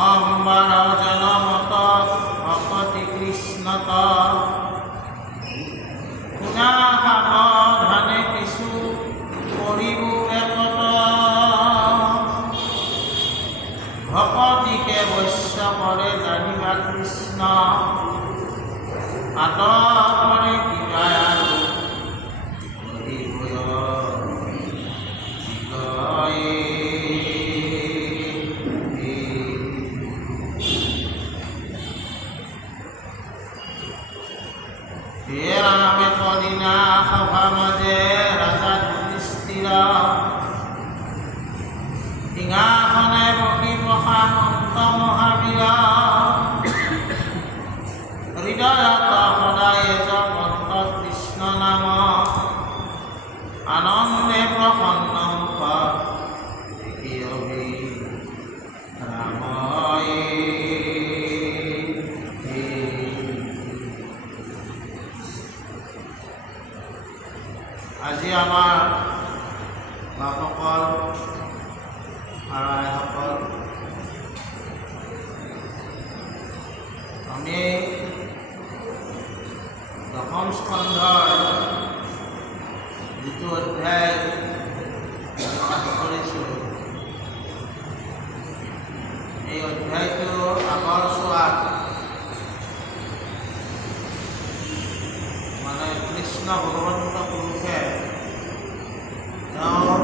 সম্বাৰ জনমত ভকতি কৃষ্ণত শুনা সাৱধানে কিছু কৰিব একত ভকতিকে বৈশ্য কৰে জানিবা কৃষ্ণ আতক কৰে কিবা আৰু দিনা সভা মাজে ৰাজা যুধিষ্ঠিৰ সিংহাসনে বহি মহামন্ত মহাবীৰ হৃদয়ত সদায় জপন্ত কৃষ্ণ নাম আনন্দে প্ৰসন্ন মুখ দেখি অভি ৰাময়ে আজি আমাৰ বাপসকল আৰু আইসকল আমি দশম স্কন্ধৰ যিটো অধ্যায় পাঠ কৰিছোঁ এই অধ্যায়টো আগৰ চোৱাত মানে কৃষ্ণ ভগৱন্ত পুৰুষে তেওঁৰ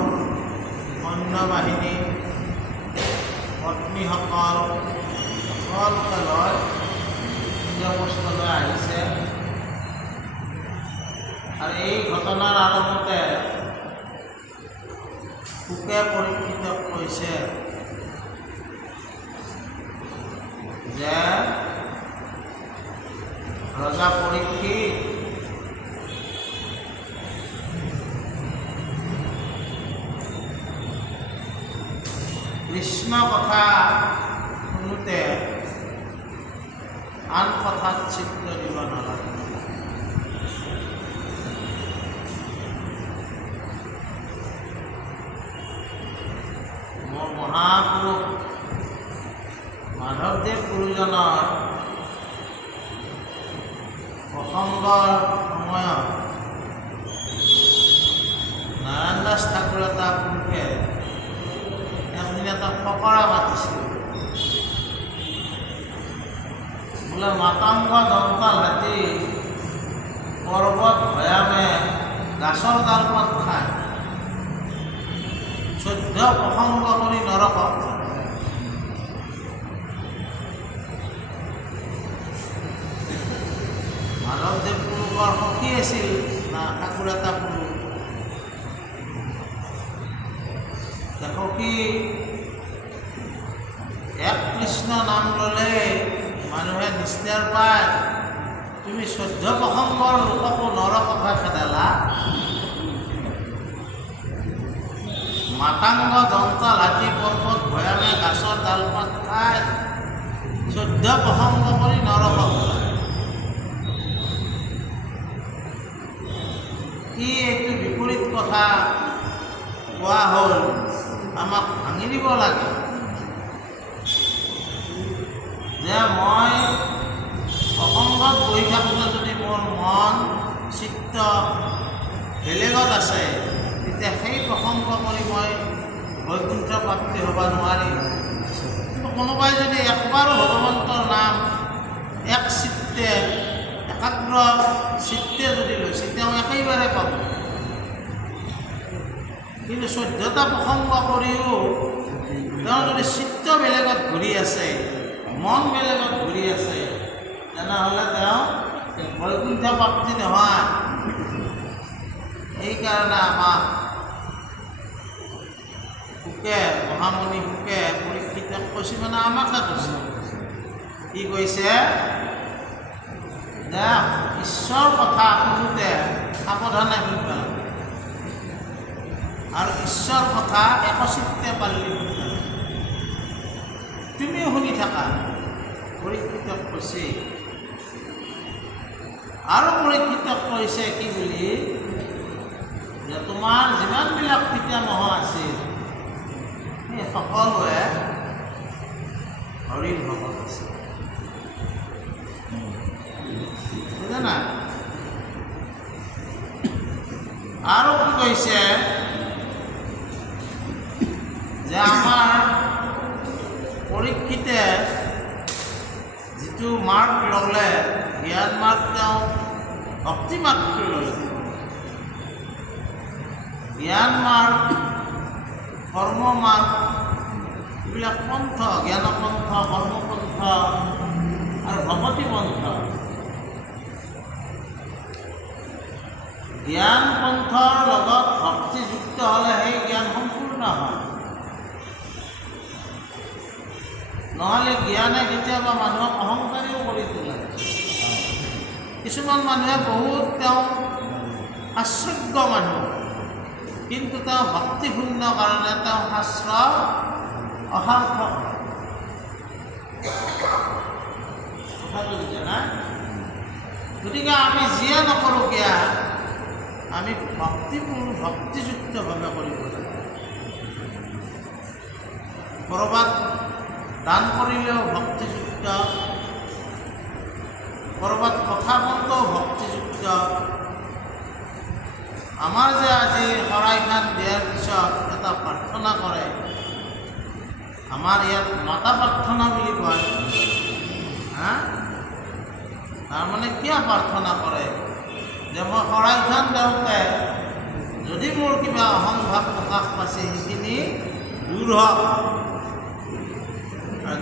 সৈন্য বাহিনী পত্নীসকল সকলোকে লৈ ইন্দ্ৰপ্ৰস্থলৈ আহিছে আৰু এই ঘটনাৰ আৰম্ভতে শুকে পৰীক্ষিতক কৈছে যে ৰজা পৰীক্ষিত কৃষ্ণ কথা শুনোতে আন কথাত চিত্ত দিব নালাগে। মোৰ মহাপুৰুষ মাধৱদেৱ গুৰুজনৰ প্ৰসংগৰ সময়ত নাৰায়ণ দাস ঠাকুৰ এটা পুৰুষে এটা ফকৰা পাতিছিল বোলে মাতাংগ দন্তাল হাতী পৰ্বত ভৈয়ামে গাছৰ ডালপাত খায় 14 প্ৰসংগ কৰি নৰকক মাধৱদেৱ পুৰুষৰ সখী আছিল না ঠাকুৰ এটা পুৰুষ সখী এক কৃষ্ণ নাম ল'লে মানুহে নিস্তাৰ পায় তুমি 14 প্ৰসংগৰ লোককো নৰকহে খেদালা মাতাংগ দন্তাল হাতী পৰ্বত ভৈয়ামে গাছৰ ডালপাত খাই 14 প্ৰসংগ কৰি নৰকক কি এইটো বিপৰীত কথা কোৱা হ'ল আমাক ভাঙি দিব লাগে যে মই প্ৰসংগত বহি থাকোঁতে যদি মোৰ মন চিত্ত বেলেগত আছে তেতিয়া সেই প্ৰসংগ কৰি মই বৈকুণ্ঠ প্ৰাপ্তি হ'ব নোৱাৰিম কিন্তু কোনোবাই যদি একবাৰো ভগৱন্তৰ নাম এক চিত্তে একাগ্ৰ চিত্তে যদি লৈছে তেওঁ একেবাৰে পাব কিন্তু 14টা প্ৰসংগ কৰিও তেওঁ যদি চিত্ত বেলেগত ঘূৰি আছে মন বেলেগত ঘূৰি আছে তেনেহ'লে তেওঁ বৈকুণ্ঠ প্ৰাপ্তি নহয় সেইকাৰণে আমাক শুকে মহামুনি শুকে পৰীক্ষিতক কৈছে মানে আমাকে কৈছে কি কৈছে যে ঈশ্বৰ কথা শুনোতে সাৱধানে শুনিব লাগে আৰু ঈশ্বৰ কথা একচিত্তে পালি তুমিও শুনি থাকা পৰীক্ষিতক কৈছে আৰু পৰীক্ষিতক কৈছে কি বুলি যে তোমাৰ যিমানবিলাক পিতামহ আছিল সেই সকলোৱে হৰিৰ ভকত আছে। বুজা নাই? আৰু কি কৈছে যে আমাৰ পৰীক্ষিতে যিটো মাৰ্ক ল'লে, জ্ঞান মাৰ্ক তেওঁ ভক্তি মাৰ্কটো ল'লে। জ্ঞান মাৰ্ক, কৰ্ম মাৰ্ক, এইবিলাক পন্থ, জ্ঞানপন্থ, কৰ্মপন্থ আৰু ভকতি পন্থ। জ্ঞান পন্থৰ লগত ভক্তিযুক্ত হ'লে সেই জ্ঞান সম্পূৰ্ণ হয়। নহ'লে জ্ঞানে কেতিয়াবা মানুহক অহংকাৰীও কৰি তোলে। কিছুমান মানুহে বহুত তেওঁ আশ্চৰ্য মানুহ, কিন্তু তেওঁ ভক্তিশূন্য কাৰণে তেওঁ শাস্ত্ৰ অসাৰ্থক। কথাটো বুজে না? গতিকে আমি যিয়ে নকৰোঁ কিয়া, আমি ভক্তিযুক্তভাৱে কৰিব লাগে। ক'ৰবাত দান কৰিলেও ভক্তিযুক্ত, ক'ৰবাত কথা কওঁতেও ভক্তিযুক্ত। আমাৰ যে আজি শৰাইখন দিয়াৰ পিছত এটা প্ৰাৰ্থনা কৰে, আমাৰ ইয়াত মাতা প্ৰাৰ্থনা বুলি কয়। তাৰমানে কিয় প্ৰাৰ্থনা কৰে? যে মই শৰাইখন দিওঁতে যদি মোৰ কিবা অহংভাৱ প্ৰকাশ পাইছে সেইখিনি দূৰ হওক,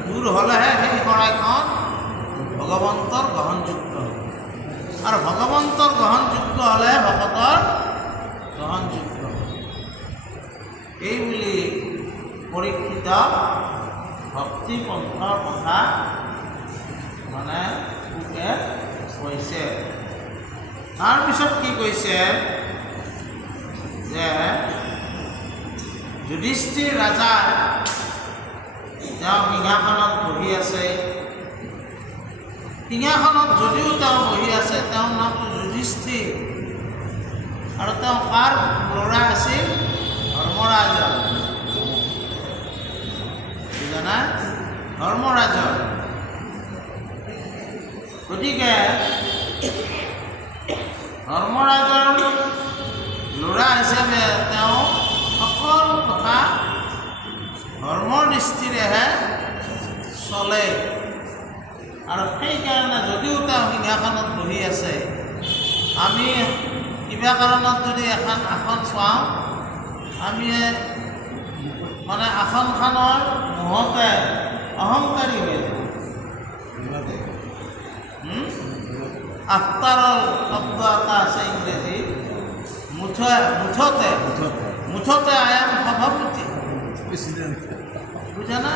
দূৰ হ'লেহে সেই শৰাইখন ভগৱন্তৰ গ্ৰহণযোগ্য হ'ব। আৰু ভগৱন্তৰ গ্ৰহণযোগ্য হ'লে ভকতৰ গ্ৰহণযোগ্য হ'ব। এই বুলি পৰীক্ষিত ভক্তি পন্থৰ কথা মানে পোকে কৈছে। তাৰপিছত কি কৈছে যে যুধিষ্ঠিৰ ৰাজা তেওঁ সিংহাসনত বহি আছে। সিংহাসনত যদিও তেওঁ বহি আছে, তেওঁৰ নামটো যুধিষ্ঠিৰ, আৰু তেওঁ কাৰ ল'ৰা আছিল? ধৰ্মৰাজৰ। বুজানা? ধৰ্মৰাজৰ। গতিকে ধৰ্মৰাজৰ ল'ৰা হিচাপে তেওঁ সকলো কথা ধৰ্মৰ দৃষ্টিৰেহে চলে। আৰু সেইকাৰণে যদিও তেওঁ সিংহাসনত বহি আছে, আমি কিবা কাৰণত যদি এখন আসন পাওঁ, আমি মানে আসনখনৰ মোহতে অহংকাৰী হৈ যাওঁ। আফটাৰৰ শব্দ এটা আছে ইংৰাজী, মুঠতে আই এম সভাপতি। বুজা না?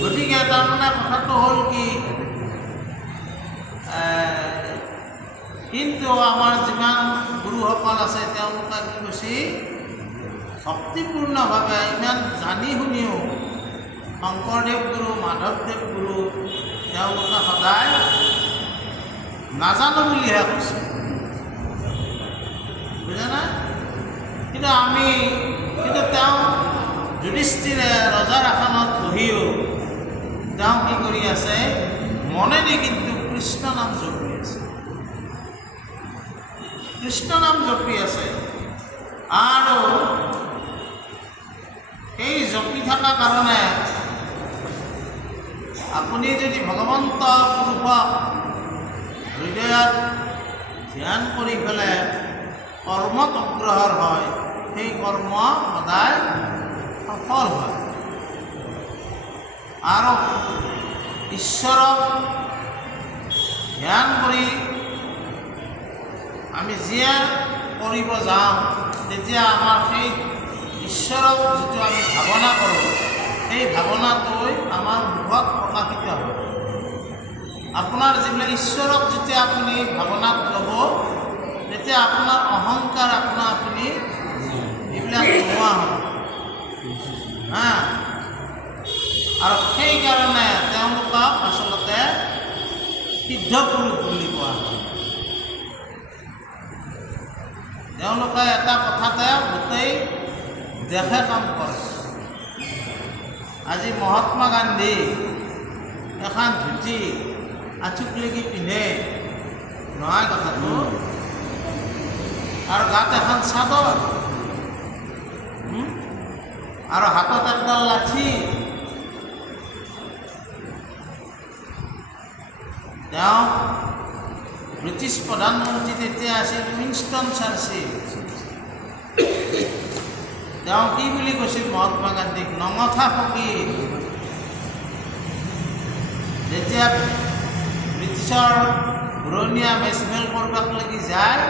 গতিকে তাৰমানে কথাটো হ'ল কি, কিন্তু আমাৰ যিমান গুৰুসকল আছে তেওঁলোকে কি কৈছে, ভক্তিপূৰ্ণভাৱে ইমান জানি শুনিও শংকৰদেৱ গুৰু, মাধৱদেৱ গুৰু তেওঁলোকে সদায় নাজানো বুলিহে কৈছে। বুজানা? কিন্তু তেওঁ যুধিষ্ঠিৰে ৰজাৰ আসনত বহিও তেওঁ কি কৰি আছে, মনেদি কিন্তু কৃষ্ণ নাম জপি আছে। কৃষ্ণ নাম জপি আছে। আৰু এই জপি থকা কাৰণে আপুনি যদি ভগৱন্ত পুৰুষক হৃদয়ত ধ্যান কৰি পেলাই কৰ্মত অগ্ৰসৰ হয়, সেই কৰ্ম সদায় সফল হয়। আৰু ঈশ্বৰক ধ্যান কৰি আমি যিয়ে কৰিব যাওঁ, তেতিয়া আমাৰ সেই ঈশ্বৰক যিটো আমি ভাৱনা কৰোঁ, সেই ভাৱনাটোৱে আমাৰ মুখত প্ৰকাশিত হয়। আপোনাৰ যিবিলাক ঈশ্বৰক যেতিয়া আপুনি ভাৱনাত ল'ব, তেতিয়া আপোনাৰ অহংকাৰ আপুনি এইবিলাক নোহোৱা হ'ব। আৰু সেইকাৰণে তেওঁলোকক আচলতে সিদ্ধ পুৰুষ বুলি কোৱা হয়। তেওঁলোকে এটা কথাতে গোটেই দেশে কাম কৰে। আজি মহাত্মা গান্ধী এখন ধুতি আঁচুক লেগি পিন্ধে নহয় কথাটো, আৰু গাত এখন চাদৰ আৰু হাতত একডাল লাঠি। তেওঁ ব্ৰিটিছ প্ৰধানমন্ত্ৰী তেতিয়া আছিল উইনষ্টন চাৰ্চিল। তেওঁ কি বুলি কৈছিল মহাত্মা গান্ধীক? নঙঠা ফকীৰ। যেতিয়া ব্ৰিটিছৰ ঘূৰণীয়া মেজমেল কৰবাক লাগি যায়,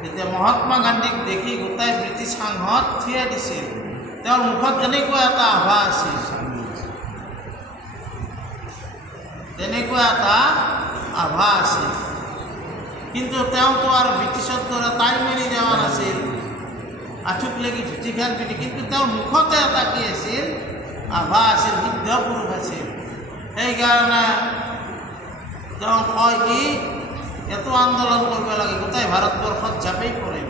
তেতিয়া মহাত্মা গান্ধীক দেখি গোটাই ব্ৰিটিছ সাংসদ থিয় দিছিল। তেওঁৰ মুখত এনেকুৱা এটা আভা আছিল, তেনেকুৱা এটা আভা আছিল। কিন্তু তেওঁতো আৰু ব্ৰিটিছৰ দৰে টাই মাৰি যোৱা নাছিল, আঁঠুক লাগি ধুতিখান পিন্ধি। কিন্তু তেওঁৰ মুখতে এটা কি আছিল? আভা আছিল, সিদ্ধ পুৰুষ আছিল। সেইকাৰণে তেওঁ কয় কি এইটো আন্দোলন কৰিব লাগে, গোটেই ভাৰতবৰ্ষত জাপেই পৰে।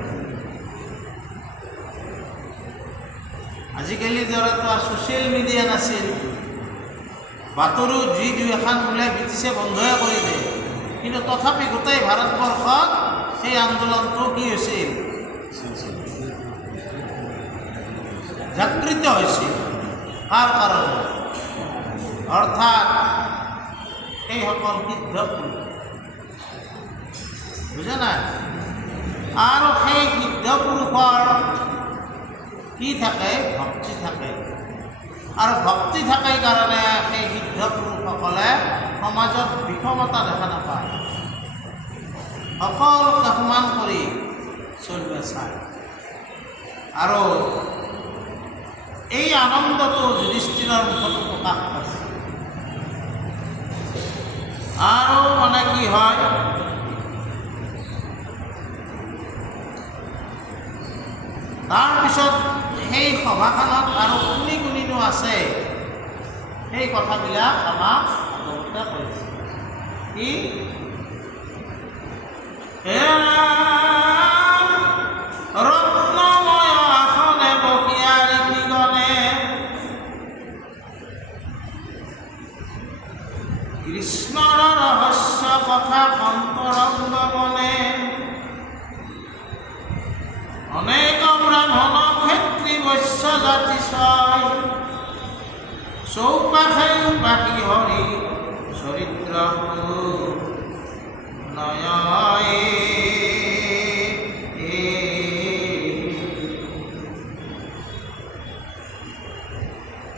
আজিকালি দৰেতো ছ'চিয়েল মিডিয়া নাছিল, বাতৰো যি দুই এখন ওলাই ব্ৰিটিছে বন্ধই কৰি দিয়ে। কিন্তু তথাপি গোটেই ভাৰতবৰ্ষত সেই আন্দোলনটো কি হৈছিল? জাগৃত হৈছিল। কাৰ কাৰণে? অৰ্থাৎ সেইসকল সিদ্ধ পুৰুষ, বুজা নাই? আৰু সেই সিদ্ধ পুৰুষৰ কি থাকে? ভক্তি থাকে। আৰু ভক্তি থাকে কাৰণে সেই সিদ্ধ পুৰুষসকলে সমাজত বিষমতা দেখা নাপায়, সকলোকে সমান কৰি চলিব চায়। আৰু এই আনন্দটো যুধিষ্ঠিৰৰ মুখতো প্ৰকাশ পাইছে। আৰু মানে কি হয়, তাৰপিছত সেই সভাখনত আৰু কোনি কোনিনো আছে সেই কথাবিলাক আমাক অৱগত কৰিছে। কি? ৰত্নময় আসনে বকিয়া ঋষিগণে কৃষ্ণৰ ৰহস্য কথা অন্তৰংগ বনে, অনেক ব্ৰাহ্মণ ক্ষেত্ৰী বৈশ্য জাতি ছয়, চৌপাশে বাকী হৰি চৰিত্ৰ নয়।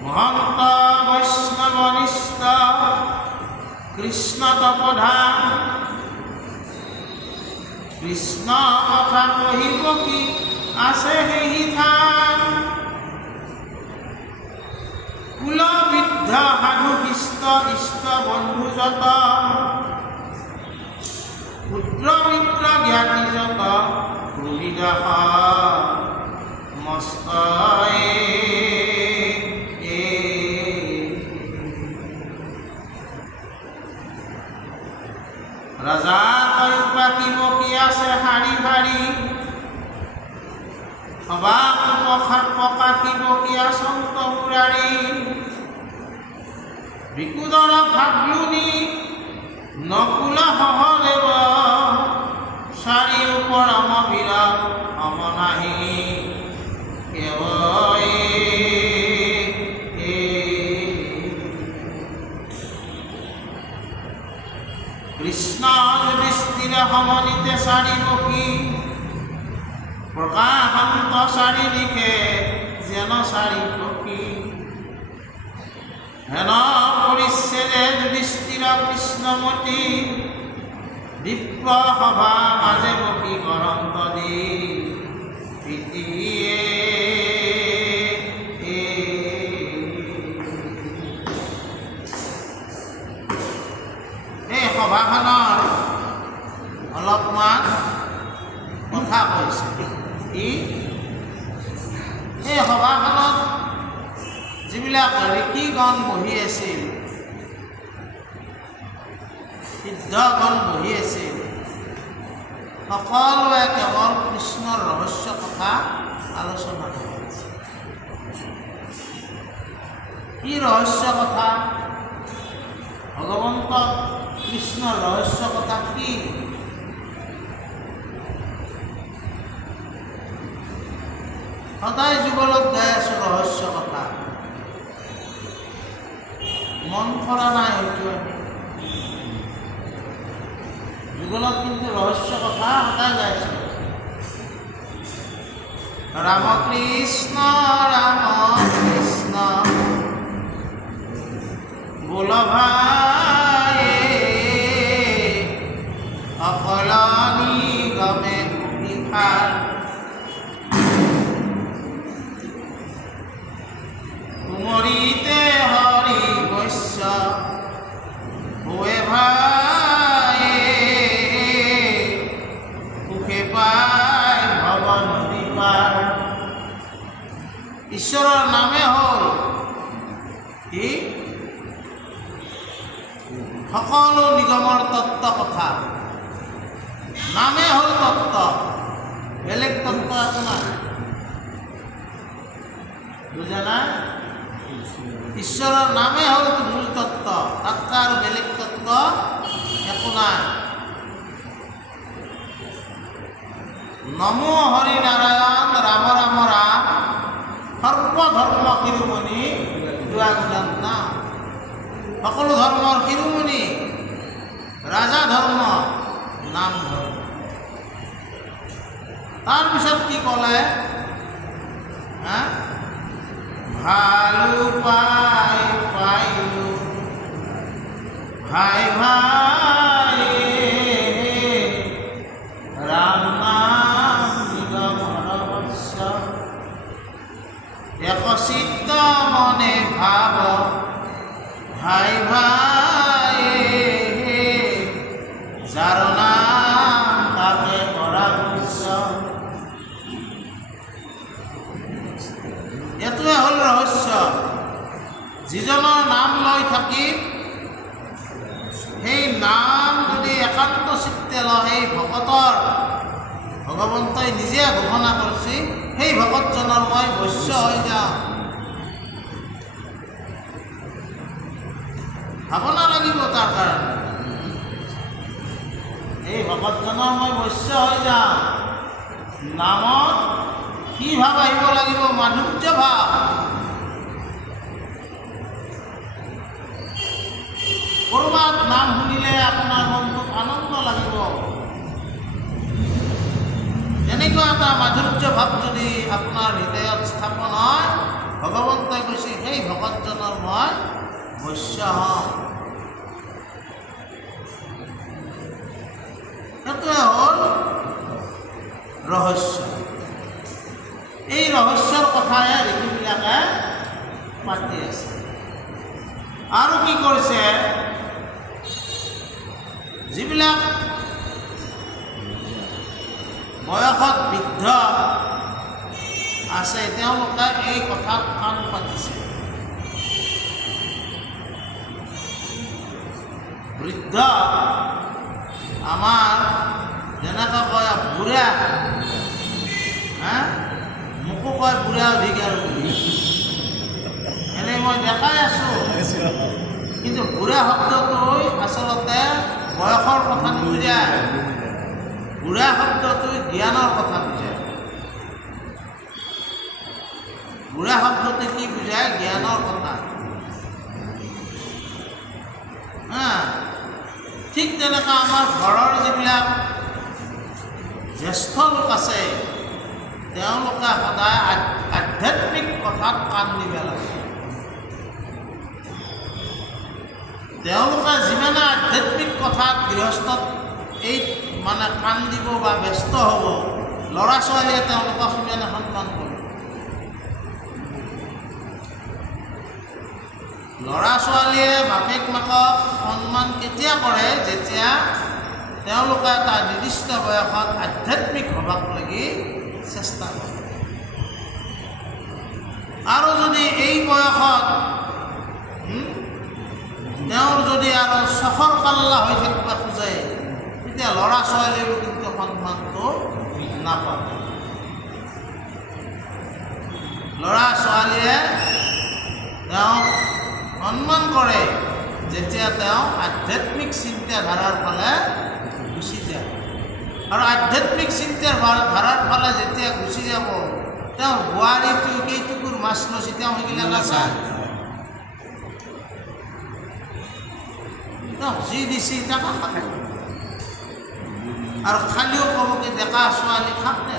মহন্ত বৈষ্ণৱনিষ্ঠ কৃষ্ণ তপধাম, কৃষ্ণ কথা কহিব কি আছে সেই থান, কুলবিদ্ধ সাধু শিষ্ট ইষ্ট বন্ধু যত, ক্ষুদ্ৰ মিত্ৰ জ্ঞাতি যত, হৰিদাস মস্ত ৰাজা কল্পাকিব কি আছে শাৰী শাৰী, সবাক প্ৰসাদ প্ৰকাশিব কি আচন্ত মুৰাৰী, বিকুদৰ ভাগ্যুনি নকুল সহদেৱ, চাৰিও পৰম বীৰ অমনাহী কৃষ্ণ যুধিষ্ঠিৰ সমনিতে চাৰিমুখী, প্ৰকাশন্ত চাৰি দিশে যেন চাৰি পক্ষী, হেন পৰিচ্ছেদে যুধিষ্ঠিৰ কৃষ্ণমতী, দিব্য সভা মাজে বকি গৰন্ত দি প্ৰীতিয়ে। এই সভাখনৰ অলপমান কথা কৈছে। এই সভাখনত যিবিলাক ঋষিগণ বহি আছিল, সিদ্ধগণ বহি আছিল, সকলোৱে কেৱল কৃষ্ণৰ ৰহস্য কথা আলোচনা কৰি আছে। কি ৰহস্য কথা? ভগৱন্ত কৃষ্ণৰ ৰহস্য কথা কি? সদায় যুগলত গাই আছোঁ ৰহস্য কথা, মন কৰা নাই হয়তো আমি। যুগলত কিন্তু ৰহস্য কথা সদায় গাইছোঁ। ৰাম কৃষ্ণ বোল ভাই অকলনি গমে বিখাৰ কুমৰিতে হৰি বৈশ্য হুৱে ভাই সুখে পায় ভৱ নদী পাৰ। ঈশ্বৰৰ নামে হ'ল কি? সকলো নিগমৰ তত্ত্ব কথা। নামে হ'ল তত্ত্ব, বেলেগ তত্ত্ব একো নাই। বুজা নাই? ঈশ্বৰৰ নামে হ'ল মূল তত্ত্ব, তাতকৈ আৰু বেলেগ তত্ত্ব একো নাই। নমো হৰি নাৰায়ণ ৰাম ৰাম ৰাম সৰ্বধৰ্ম শিৰোমণি দুৱাগুণান নাম। সকলো ধৰ্মৰ শিৰোমণি, ৰাজা ধৰ্ম, নাম ধৰ্ম। তাৰপিছত কি ক'লে? ভালো পাই পাইলো ভাই ভাই ৰাম নাম নিগম ৰহস্য একচিত্ত মনে ভাব ভাই ভাই যাৰ নাম তাকে কৰা বিশ্ব। এইটোৱে হ'ল ৰহস্য। যিজনৰ নাম লৈ থাকি সেই নাম যদি একান্ত চিত্তে লয়, সেই ভকতৰ ভগৱন্তই নিজে ঘোষণা কৰিছে, সেই ভকতজনৰ মই বৈশ্য হৈ যাওঁ। ভাৱনা লাগিব তাৰ কাৰণে। এই ভকতজনৰ মই বৈশ্য হৈ যাওঁ। নামত কি ভাৱ আহিব লাগিব? মাধুৰ্য ভাৱ। ক'ৰবাত নাম শুনিলে আপোনাৰ মনটোত আনন্দ লাগিব। এনেকুৱা এটা মাধুৰ্য ভাৱ যদি আপোনাৰ হৃদয়ত স্থাপন হয়, ভগৱন্তই কৈছে সেই ভকতজনৰ মই বৈশ্য হওঁ। সেইটোৱে হ'ল ৰহস্য। এই ৰহস্যৰ কথাহে ঋষিবিলাকে পাতি আছে। আৰু কি কৰিছে? যিবিলাক বয়সত বৃদ্ধ আছে তেওঁলোকে এই কথাত কাণ পাতিছে। বৃদ্ধ আমাৰ যেনেকৈ কয় বুঢ়া, মোকো কয় বুঢ়া অধিকাৰ বুলি। এনেই মই দেখাই আছোঁ, কিন্তু বুঢ়া শব্দটো আচলতে বয়সৰ কথা নুবুজায়। বুঢ়া শব্দটো জ্ঞানৰ কথা বুজায়। বুঢ়া শব্দটো কি বুজায়? জ্ঞানৰ কথা। ঠিক তেনেকৈ আমাৰ ঘৰৰ যিবিলাক জ্যেষ্ঠ লোক আছে তেওঁলোকে সদায় আধ্যাত্মিক কথাত কাণ দিব লাগে। তেওঁলোকে যিমানে আধ্যাত্মিক কথাত গৃহস্থত এই মানে কাণ দিব বা ব্যস্ত হ'ব, ল'ৰা ছোৱালীয়ে তেওঁলোকক সিমানে সন্মান কৰিব। ল'ৰা ছোৱালীয়ে বাপেক মাকক সন্মান কেতিয়া কৰে? যেতিয়া তেওঁলোকে এটা নিৰ্দিষ্ট বয়সত আধ্যাত্মিক হ'বাক লাগি চেষ্টা কৰে। আৰু যদি এই বয়সত তেওঁৰ যদি আৰু চখৰ কাল্লা হৈ থাকিব খোজে, তেতিয়া ল'ৰা ছোৱালীৰো কিন্তু সন্মানটো নাপাব। ল'ৰা ছোৱালীয়ে তেওঁক সন্মান কৰে যেতিয়া তেওঁ আধ্যাত্মিক চিন্তাধাৰাৰ ফালে গুচি যায়। আৰু আধ্যাত্মিক চিন্তাধাৰাৰ ফালে যেতিয়া গুচি যাব, তেওঁ বোৱাৰীটো কেইটুকুৰ মাছ লৈছে তেওঁ সেইগিলা নাচায়। তেওঁ যি দিছে তাকে খাব, আৰু খালিও ক'ব কি ডেকা ছোৱালী খাপ নে।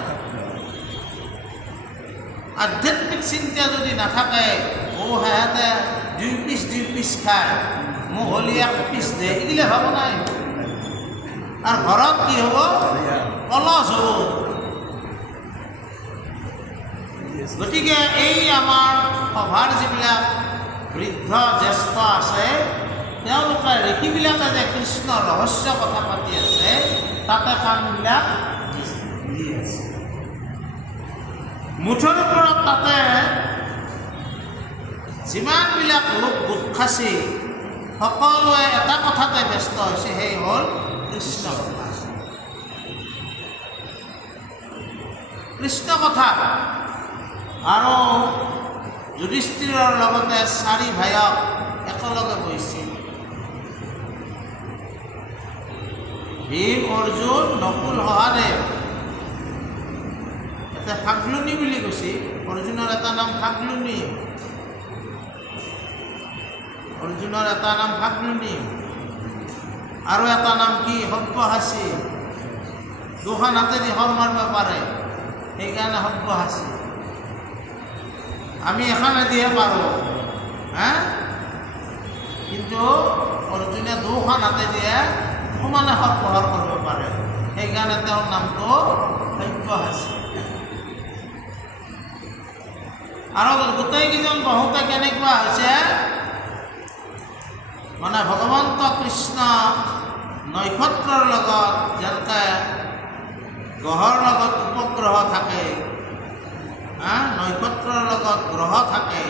আধ্যাত্মিক চিন্তা যদি নাথাকে, সিহঁতে দুই পিচ খায়, মহলি এক পিচ দে, এইগিলা ভাব নাই। আৰু ঘৰত কি হ'ব, কলহ হ'ব। গতিকে এই আমাৰ সভাৰ যিবিলাক বৃদ্ধ জ্যেষ্ঠ আছে, তেওঁলোকে ঋষিবিলাকে যে কৃষ্ণ ৰহস্য কথা পাতি আছে, তাতে কামবিলাক দি আছে। মুঠৰ ওপৰত তাতে যিমানবিলাক লোক গোট খাইছে, সকলোৱে এটা কথাতে ব্যস্ত হৈছে, সেই হ'ল কৃষ্ণ কথা। কৃষ্ণ কথা। আৰু যুধিষ্ঠিৰৰ লগতে 4 ভাইক একেলগে বহিছিল। ভীম, অৰ্জুন, নকুল, সহদেৱ। এটা ফাগলুনি বুলি কৈছে। অৰ্জুনৰ এটা নাম ফাগলুনি, অৰ্জুনৰ এটা নাম ফাগলুনি, আৰু এটা নাম কি সব্যসাচী। দুখন হাতেদি হৰ মাৰিব পাৰে, সেইকাৰণে সব্যসাচী। আমি এখনেদিহে পাৰোঁ, কিন্তু অৰ্জুনে দুখন হাতেদিহে সমানে হৰ প্ৰহাৰ কৰিব পাৰে, সেইকাৰণে তেওঁৰ নামটো সব্যসাচী। আৰু গোটেইকেইজন বহুতে কেনেকুৱা হৈছে, মানে ভগৱন্ত কৃষ্ণ নক্ষত্ৰৰ লগত যেনেকৈ গ্ৰহৰ লগত উপগ্ৰহ থাকে, নক্ষত্ৰৰ লগত গ্ৰহ থাকে,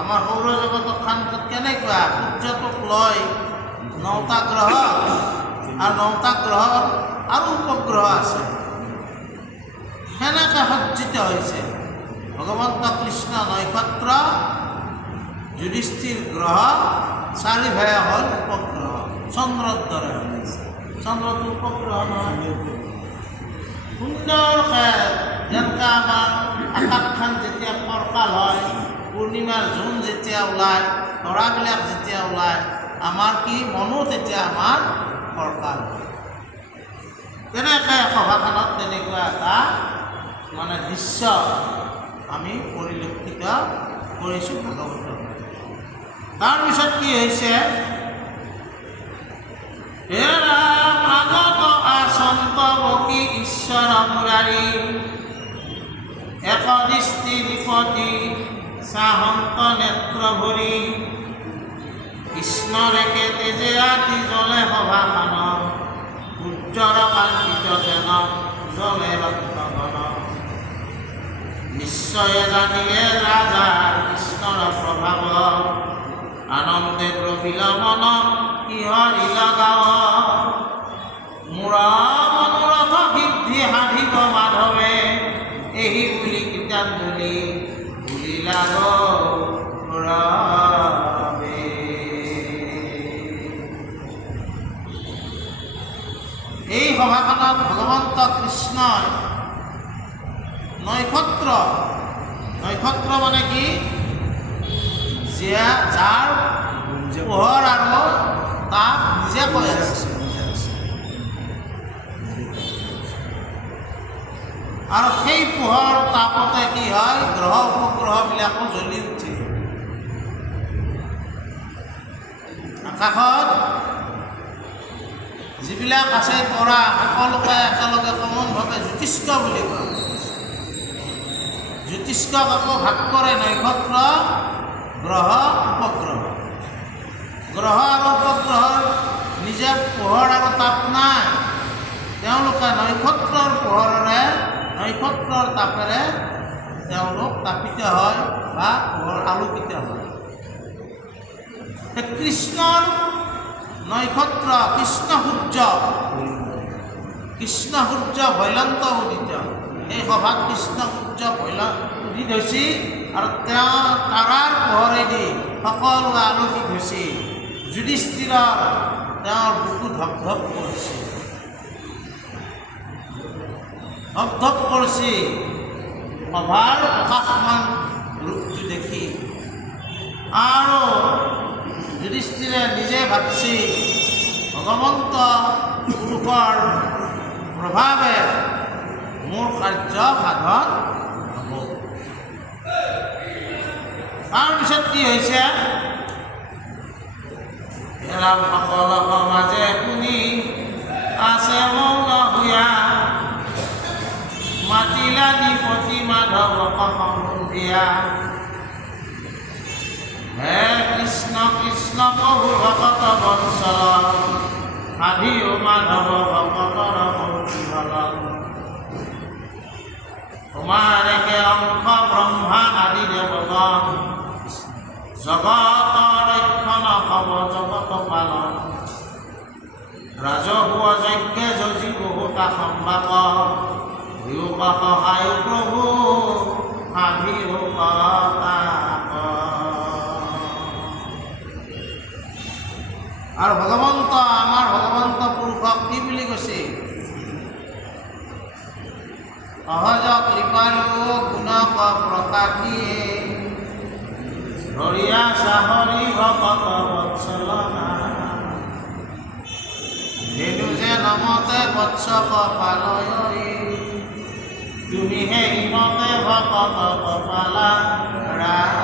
আমাৰ সৌৰজগতখন কেনেকুৱা, সূৰ্যটোক লৈ 9টা গ্ৰহ, আৰু 9টা গ্ৰহৰ আৰু উপগ্ৰহ আছে, সেনেকৈ সজ্জিত হৈছে। ভগৱন্ত কৃষ্ণ নক্ষত্ৰ, যুধিষ্ঠিৰ গ্ৰহ, 4 ভাই হ'ল উপগ্ৰহ। চন্দ্ৰৰ দৰে চন্দ্ৰটো উপগ্ৰহ নহয়। সুন্দৰকৈ যেনেকৈ আমাৰ আকাশখন যেতিয়া ফৰকাল হয়, পূৰ্ণিমাৰ জোন যেতিয়া ওলায়, তৰাবিলাক যেতিয়া ওলায়, আমাৰ কি মনো তেতিয়া আমাৰ ফৰকাল হয়। তেনেকৈ সভাখনত তেনেকুৱা এটা মানে দৃশ্য আমি পৰিলক্ষিত কৰিছোঁ ভাগৱতত। তাৰপিছত কি হৈছে, হে ৰাম আগত আচন্ত বকি ঈশ্বৰ মুৰাৰী, একদৃষ্টি বিপতি চাহন্ত নেত্ৰ ভৰি, কৃষ্ণৰেকে তেজে ৰাতি জ্বলে সভাখন, সূৰ্যৰ কান্তিত যেন জ্বলে ৰক্তগণ, নিশ্চয়ে জানিলে ৰাজাৰ কৃষ্ণৰ প্ৰভাৱ, আনন্দে দ্ৰবিল মন কিহৰি লগাৱ, মোৰ মনোৰথ সিদ্ধি সাধিব মাধৱে, এই বুলি গীতাঞ্জলি বুলিলা গৌৰৱে। এই সভাখনত ভগৱন্ত কৃষ্ণই নক্ষত্ৰ মানে কি, যাৰ পোহৰ আৰু তাপ নিজে কৈ আছে, আৰু সেই পোহৰ তাপতে কি হয়, গ্ৰহ উপগ্ৰহবিলাকো জ্বলি উঠে। আকাশত যিবিলাক আছে তৰা, সকলোকে একেলগে সমানভাৱে জ্যোতিষ্ক বুলি কয়। জ্যোতিষ্কক আকৌ ভাগ কৰে নক্ষত্ৰ, গ্ৰহ, উপগ্ৰহ। গ্ৰহ আৰু উপগ্ৰহৰ নিজে পোহৰ আৰু তাপ নাই, তেওঁলোকে নক্ষত্ৰৰ পোহৰেৰে, নক্ষত্ৰৰ তাপেৰে তেওঁলোক তাপিত হয় বা পোহৰ আলোকিত হয়। কৃষ্ণৰ নক্ষত্ৰ, কৃষ্ণ সূৰ্য ভৈলন্ত উদিত। এই সভাত কৃষ্ণ সূৰ্য উদিত হৈছে, আৰু তেওঁ তাৰাৰ পোহৰেদি সকলোৱে আলোকিত হৈছে। যুধিষ্ঠিৰৰ তেওঁৰ বুকু ধপ ধপ কৰিছে, ধপ ধপ কৰিছে সভাৰ প্ৰকাশমান ৰূপটো দেখি। আৰু যুধিষ্ঠিৰে নিজে ভাবছি ভগৱন্ত পুৰুষৰ প্ৰভাৱে মোৰ কাৰ্য সাধন হ'ব। তাৰপিছত কি হৈছে, সকল সমাজে শুনি আছে মৌন হুয়া, মাতিলা নিপতি মাধৱক সন্ধিয়া। হে কৃষ্ণ কৃষ্ণ প্ৰভু ভকত বৎসল, সাধিও মাধৱ ভকতৰ মূৰ্তি হল। তোমাৰ একে অংশ ব্ৰহ্মা আদি দেৱগণ, জগত ৰক্ষণ হব জগত পালন। ৰাজহুৱা যজ্ঞে যজি বহুতা সম্ভাৱ, বিয়োগা সহায় প্ৰভু সাধিৰ আৰু ভগৱন্ত আমাৰ ভগৱন্ত পুৰুষক কি বুলি কৈছে, সহজ কৃপালু গুণক প্ৰকাশীয়ে, ধৰিয়া চাহৰি ভকত বৎসল। ধেনু যে নমতে বৎসক পালয়, তুমিহে ইমতে ভকত কপালা ৰাম।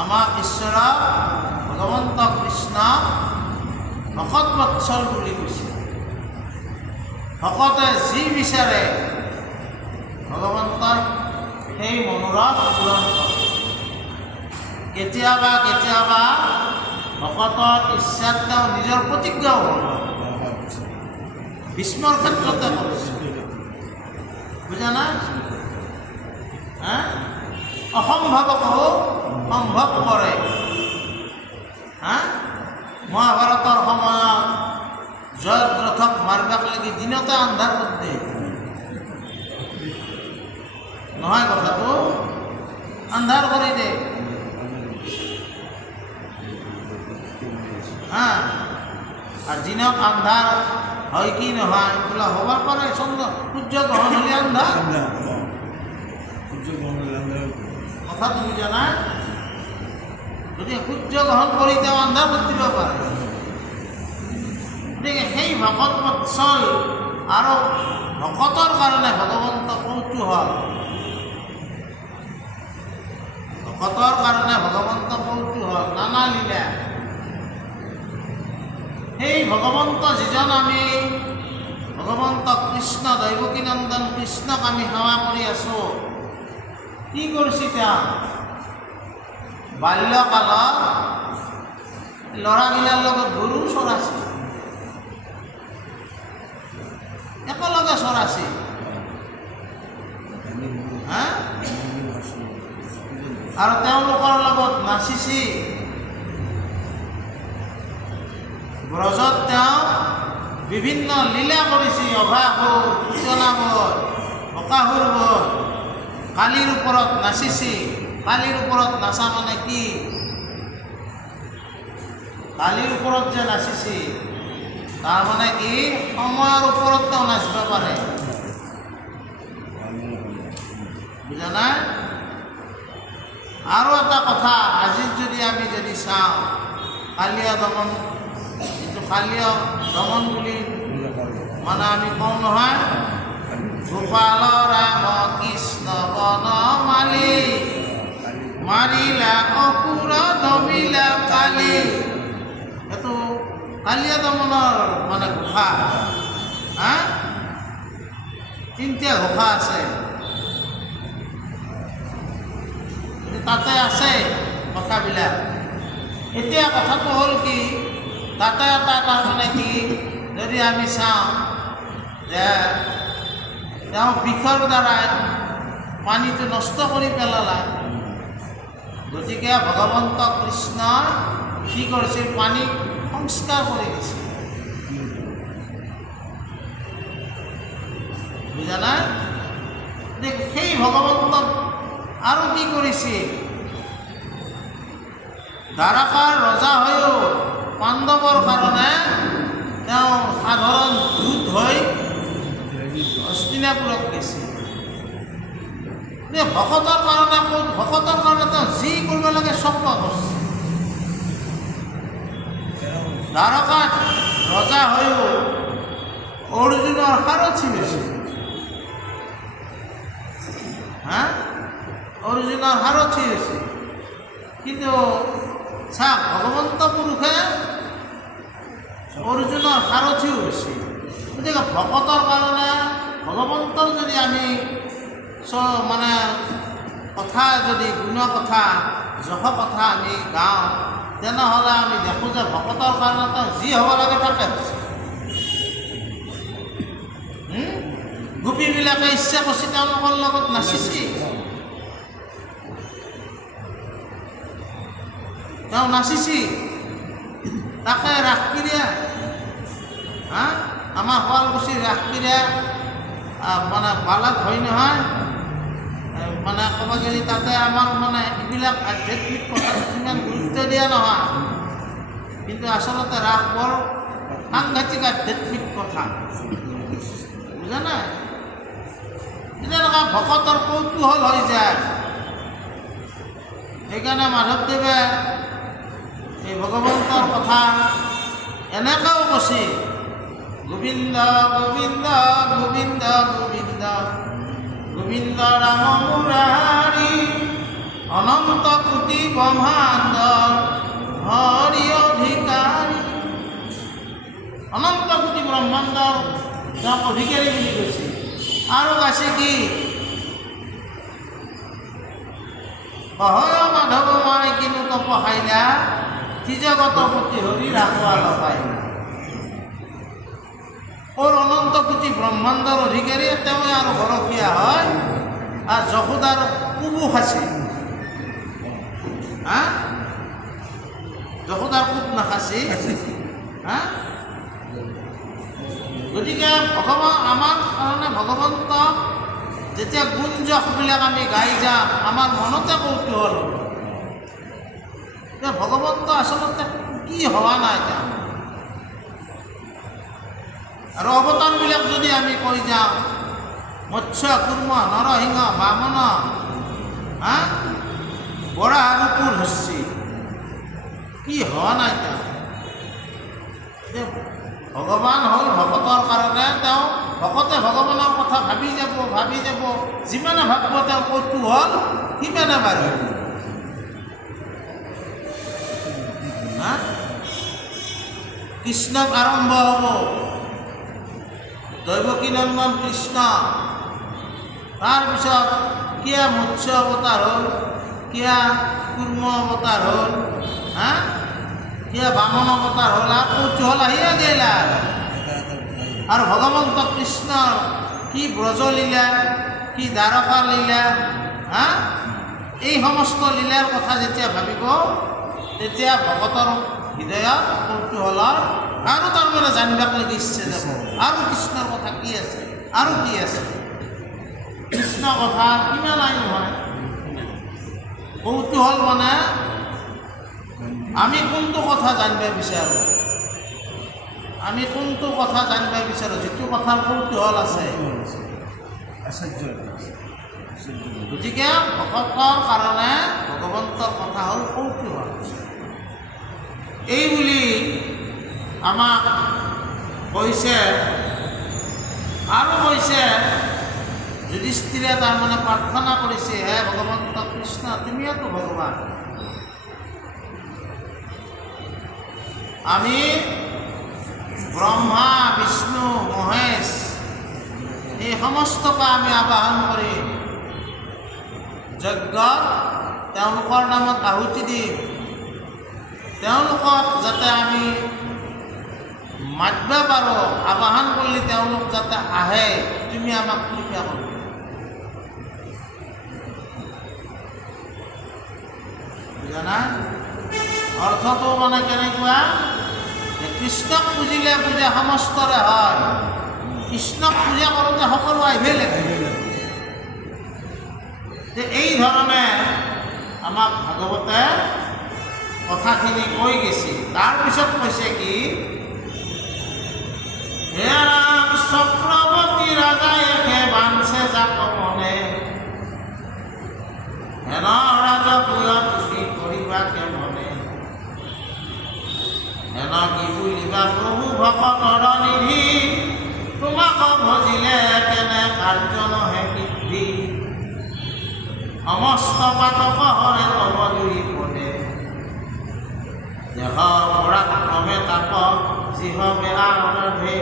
আমাৰ ঈশ্বৰ ভগৱন্ত কৃষ্ণ ভকত বৎসল বুলি কৈছে। ভকতে যি বিচাৰে ভগৱন্তৰ সেই মনোৰথ পূৰণ কৰে। কেতিয়াবা কেতিয়াবা ভকতৰ ইচ্ছাত তেওঁ নিজৰ প্ৰতিজ্ঞাও কৰে, ভীষ্মৰ ক্ষেত্ৰতে কৰিছে, বুজা নাই? অসম্ভৱকো সম্ভৱ কৰে। মহাভাৰতৰ সময়ত জয়দ্ৰথক মাৰিবাক লাগি দিনতে আন্ধাৰ কৰি নহয়, কথাটো আন্ধাৰ কৰি দে। আর দিনত আন্ধার হয় কি নহয়, এগুলো হবার পরে চন্দ্র সূর্য গ্রহণ হলে আন্ধার, কথা তুমি জানা। যদি সূর্য গ্রহণ করি তেও আন্ধার করে দিব পারে। গতিকে সেই ভকত বৎসল আৰু ভকতৰ কাৰণে ভগৱন্ত কৌতূহল, ভকতৰ কাৰণে ভগৱন্ত কৌতূহল, নানা লীলা। সেই ভগৱন্ত যিজন আমি ভগৱন্ত কৃষ্ণ দৈৱকীনন্দন কৃষ্ণক আমি সেৱা কৰি আছোঁ, কি কৰিছে তেওঁ? বাল্যকালত ল'ৰাবিলাকৰ লগত গৰু চৰাইছে, একেলগে চৰাইছে, আৰু তেওঁলোকৰ লগত নাচিছে। ব্ৰজত তেওঁ বিভিন্ন লীলা কৰিছে, অভাসুৰ, পুতনাবধ, বকাসুৰবধ, কালীৰ ওপৰত নাচিছে। কালীৰ ওপৰত নাচা মানে কি? কালীৰ ওপৰত যে নাচিছে তাৰ মানে কি? সময়ৰ ওপৰত তেওঁ নাচিব পাৰে, বুজা নাই? আৰু এটা কথা, আজি আমি যদি চাওঁ, কালীয় দমন, যিটো কালীয় দমন বুলি মানে আমি কওঁ নহয়, গোপাল ৰাম কৃষ্ণ বনমালী, মাৰিলা অসুৰ দমিলা কালী। এইটো কালীয় দমনৰ মানে ঘোষা। তিনিটা ঘোষা আছে, তাতে আছে কথাবিলাক। এতিয়া কথাটো হ'ল কি, তাতে এটা মানে কি, যদি আমি চাওঁ যে তেওঁ বিষৰ দ্বাৰাই পানীটো নষ্ট কৰি পেলালা, গতিকে ভগৱন্ত কৃষ্ণ কি কৰিছিল? পানী সংস্কাৰ কৰি দিছিল, বুজা নাই? সেই ভগৱন্ত আৰু কি কৰিছিল? দ্বাৰকাৰ ৰজা হৈও পাণ্ডৱৰ কাৰণে তেওঁ সাধাৰণ দূত হৈ হস্তিনাপুৰত গৈছিল। ভকতৰ কাৰণে তেওঁ যি কৰিব লাগে চব কৰিছে। দ্বাৰকাত ৰজা হৈও অৰ্জুনৰ সাৰথি হৈছে। অৰ্জুনৰ সাৰথি হৈছে। কিন্তু চাওক, ভগৱন্ত পুৰুষে অৰ্জুনৰ সাৰথিও হৈছে। গতিকে ভকতৰ কাৰণে ভগৱন্তৰ যদি আমি মানে কথা যদি গুণ কথা যশ কথা আমি গাওঁ, তেনেহ'লে আমি দেখোঁ যে ভকতৰ কাৰণে তেওঁ যি হ'ব লাগে তাকে হৈছে। গোপীবিলাকে ইচ্ছা কৰিছে তেওঁলোকৰ লগত নাচিছে, তেওঁ নাচিছে, তাকে ৰাসক্ৰিয়া আমাৰ শুৱালকুছিৰ ৰাসক্ৰিয়া মানে বালাত হয় নহয়, মানে ক'ব গ'লে তাতে আমাৰ মানে এইবিলাক আধ্যাত্মিক কথা ইমান গুৰুত্ব দিয়া নহয়, কিন্তু আচলতে ৰাস বৰ সাংঘাতিক আধ্যাত্মিক কথা, বুজা নাই? তেনেকুৱা ভকতৰ কৌতূহল হৈ যায়। সেইকাৰণে মাধৱদেৱে এই ভগৱন্তৰ কথা এনেকৈও কৈছে, গোবিন্দ গোবিন্দ গোবিন্দ গোবিন্দ গোবিন্দ ৰাম মুৰাৰী অনন্ত কোটি ব্ৰহ্মাণ্ড হৰি অধিকাৰী। অনন্ত কোটি ব্ৰহ্মাণ্ডৰ তেওঁক অধিকাৰী বুলি কৈছে। আৰু আছে কি, অহয় মাধৱ মাই কিনো তপহাইলা ত্ৰিজগত প্ৰতি হৰি ৰাখোৱাল পাইলা। ওৰ অনন্ত কোটি ব্ৰহ্মাণ্ডৰ অধিকাৰী তেওঁ আৰ গৰখীয়া হয়, আৰ যশোদাৰ কুবুক আছে, যশোদাৰ কুব নাখাছে। গতিকে ভগৱান আমাৰ কাৰণে ভগৱন্ত যেতিয়া গুণ যশবিলাক আমি গাই যাম, আমাৰ মনতে কৌতূহল হ'ব যে ভগৱন্ত আচলতে কি হোৱা নাই তেওঁ। আৰু অৱতাৰবিলাক যদি আমি কৈ যাওঁ, মৎস্য কুৰ্ম নৰসিংহ বামন বৰা ৰূপুৰ হস্যি, কি হোৱা নাই তেওঁ। ভগৱান হ'ল ভকতৰ কাৰণে, তেওঁ ভকতে ভগৱানৰ কথা ভাবি যাব, যিমানে ভাবিব তেওঁ কৌতূহল সিমানে বাঢ়িব। কৃষ্ণক আৰম্ভ হ'ব, দৈৱকী নন্দন কৃষ্ণ, তাৰপিছত কিয়া মৎস্য অৱতাৰ হ'ল, কিয়া কুৰ্ম অৱতাৰ হ'ল, কিয়া বামন অৱতাৰ হ'ল, আৰু কৌতূহল আহিয়ে গেল। আৰু ভগৱন্ত কৃষ্ণৰ কি ব্ৰজলীলা, কি দ্বাৰকা লীলা, এই সমস্ত লীলাৰ কথা যেতিয়া ভাবিব, তেতিয়া ভকতৰ হৃদয়ত কৌতূহলৰ আৰু তাৰমানে জানিবাক লাগি ইচ্ছা যাব। আৰু কৃষ্ণৰ কথা কি আছে, আৰু কি আছে, কৃষ্ণ কথা কিমান আই নহয়। কৌতূহল মানে আমি কোনটো কথা জানিব বিচাৰোঁ, আমি কোনটো কথা জানিব বিচাৰোঁ, যিটো কথাৰ কৌতূহল আছে। গতিকে ভকতৰ কাৰণে ভগৱন্তৰ কথা হ'ল কৌতূহল। এই বুলি আমাক কৈছে, আৰু কৈছে যুধিষ্ঠিৰে তাৰমানে প্ৰাৰ্থনা কৰিছে, হে ভগৱন্ত কৃষ্ণ, তুমিয়েতো ভগৱান, আমি ব্ৰহ্মা বিষ্ণু মহেশ এই সমস্তকে আমি আবাহন কৰি যজ্ঞত তেওঁলোকৰ নামত আহুতি দিম, তেওঁলোকক যাতে আমি মাতিব পাৰোঁ, আবাহন কৰিলে তেওঁলোক যাতে আহে, তুমি আমাক কৃপা কৰিবা। বুজা নাই? অৰ্থটো মানে কেনেকুৱা, কৃষ্ণক পুজিলে পূজা সমস্তৰে হয়, কৃষ্ণক পূজা কৰোঁতে সকলো আহিবই লাগে। এই ধৰণে আমাক ভাগৱতে কথাখিনি কৈ গৈছে। তাৰপিছত কৈছে কি, হে ৰাম চক্ৰৱৰ্তী ৰাজায়ে বাঞ্চে যাক মনে, হেন ৰাজকুল তুমি কৰিবাকে মনে, হেন কি বুলিবা প্ৰভু ভকতৰ নিধি, তোমাক ভজিলে কেনে কাৰ্য নহে সিদ্ধি, সমস্ত পাতক হৰে তব জুৰি পদে, দেহ পৰাক্ৰমে তাপ যিহবে আৰাধে,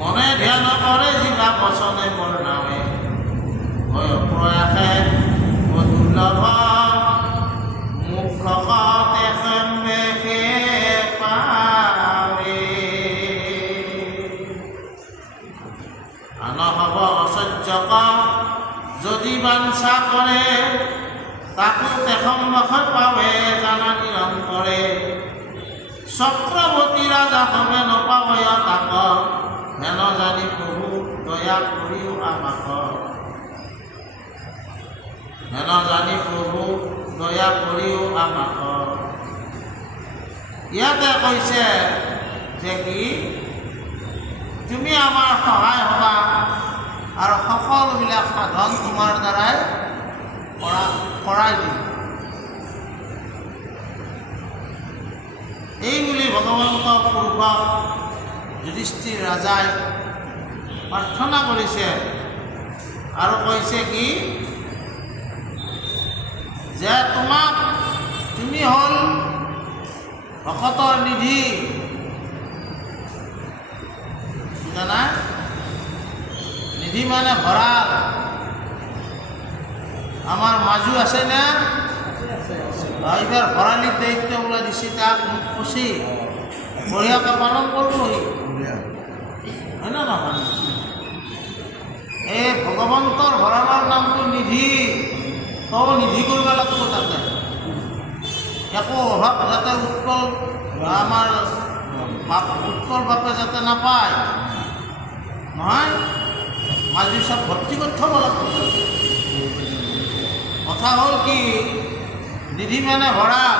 মনে ধ্যান কৰে জিলা বচনে বৰ্ণামে, ভয় প্ৰয়াসে দুৰ্লভ মুখ তেখে পাৱে, আনহব অসহ্যক যদি বাঞ্ছা কৰে, তাকো তেখম্মখত পাৱে জানা নিৰন্তৰে, চক্ৰৱৰ্তী ৰাজা হবে নপাবয় তাক, হেন জানি প্ৰভু দয়া কৰিও আমাক, হেন জানি প্ৰভু দয়া কৰিও আমাক। ইয়াতে কৈছে যে কি, তুমি আমাৰ সহায় হ'বা আৰু সকলোবিলাক সাধন তোমাৰ দ্বাৰাই কৰাই দিম। এই বুলি ভগৱন্ত পূৰ্বক যুধিষ্ঠিৰ ৰাজাই প্ৰাৰ্থনা কৰিছে আৰু কৈছে কি, যে তুমি হ'ল ভকতৰ নিধি, জানা নিধি মানে ভঁৰাল। আমাৰ মাজু আছে না, এইবাৰ ভঁৰালিৰ দায়িত্ব বোলা দিছে, তাক মোক খুচি বঢ়িয়াকৈ পালন কৰিবহি, হয় না নহয়? এই ভগৱন্তৰ ভঁৰালৰ নামটো নিধি, তই নিধি কৰিব লাগিব তাতে, একো অভাৱ যাতে উৎকল আমাৰ উৎকল বাপে যাতে নাপায়, নহয় মাজু চব ভৰ্তি কৰি থ'ব লাগিব। কথা হ'ল কি, নিধি মানে ভঁৰাল।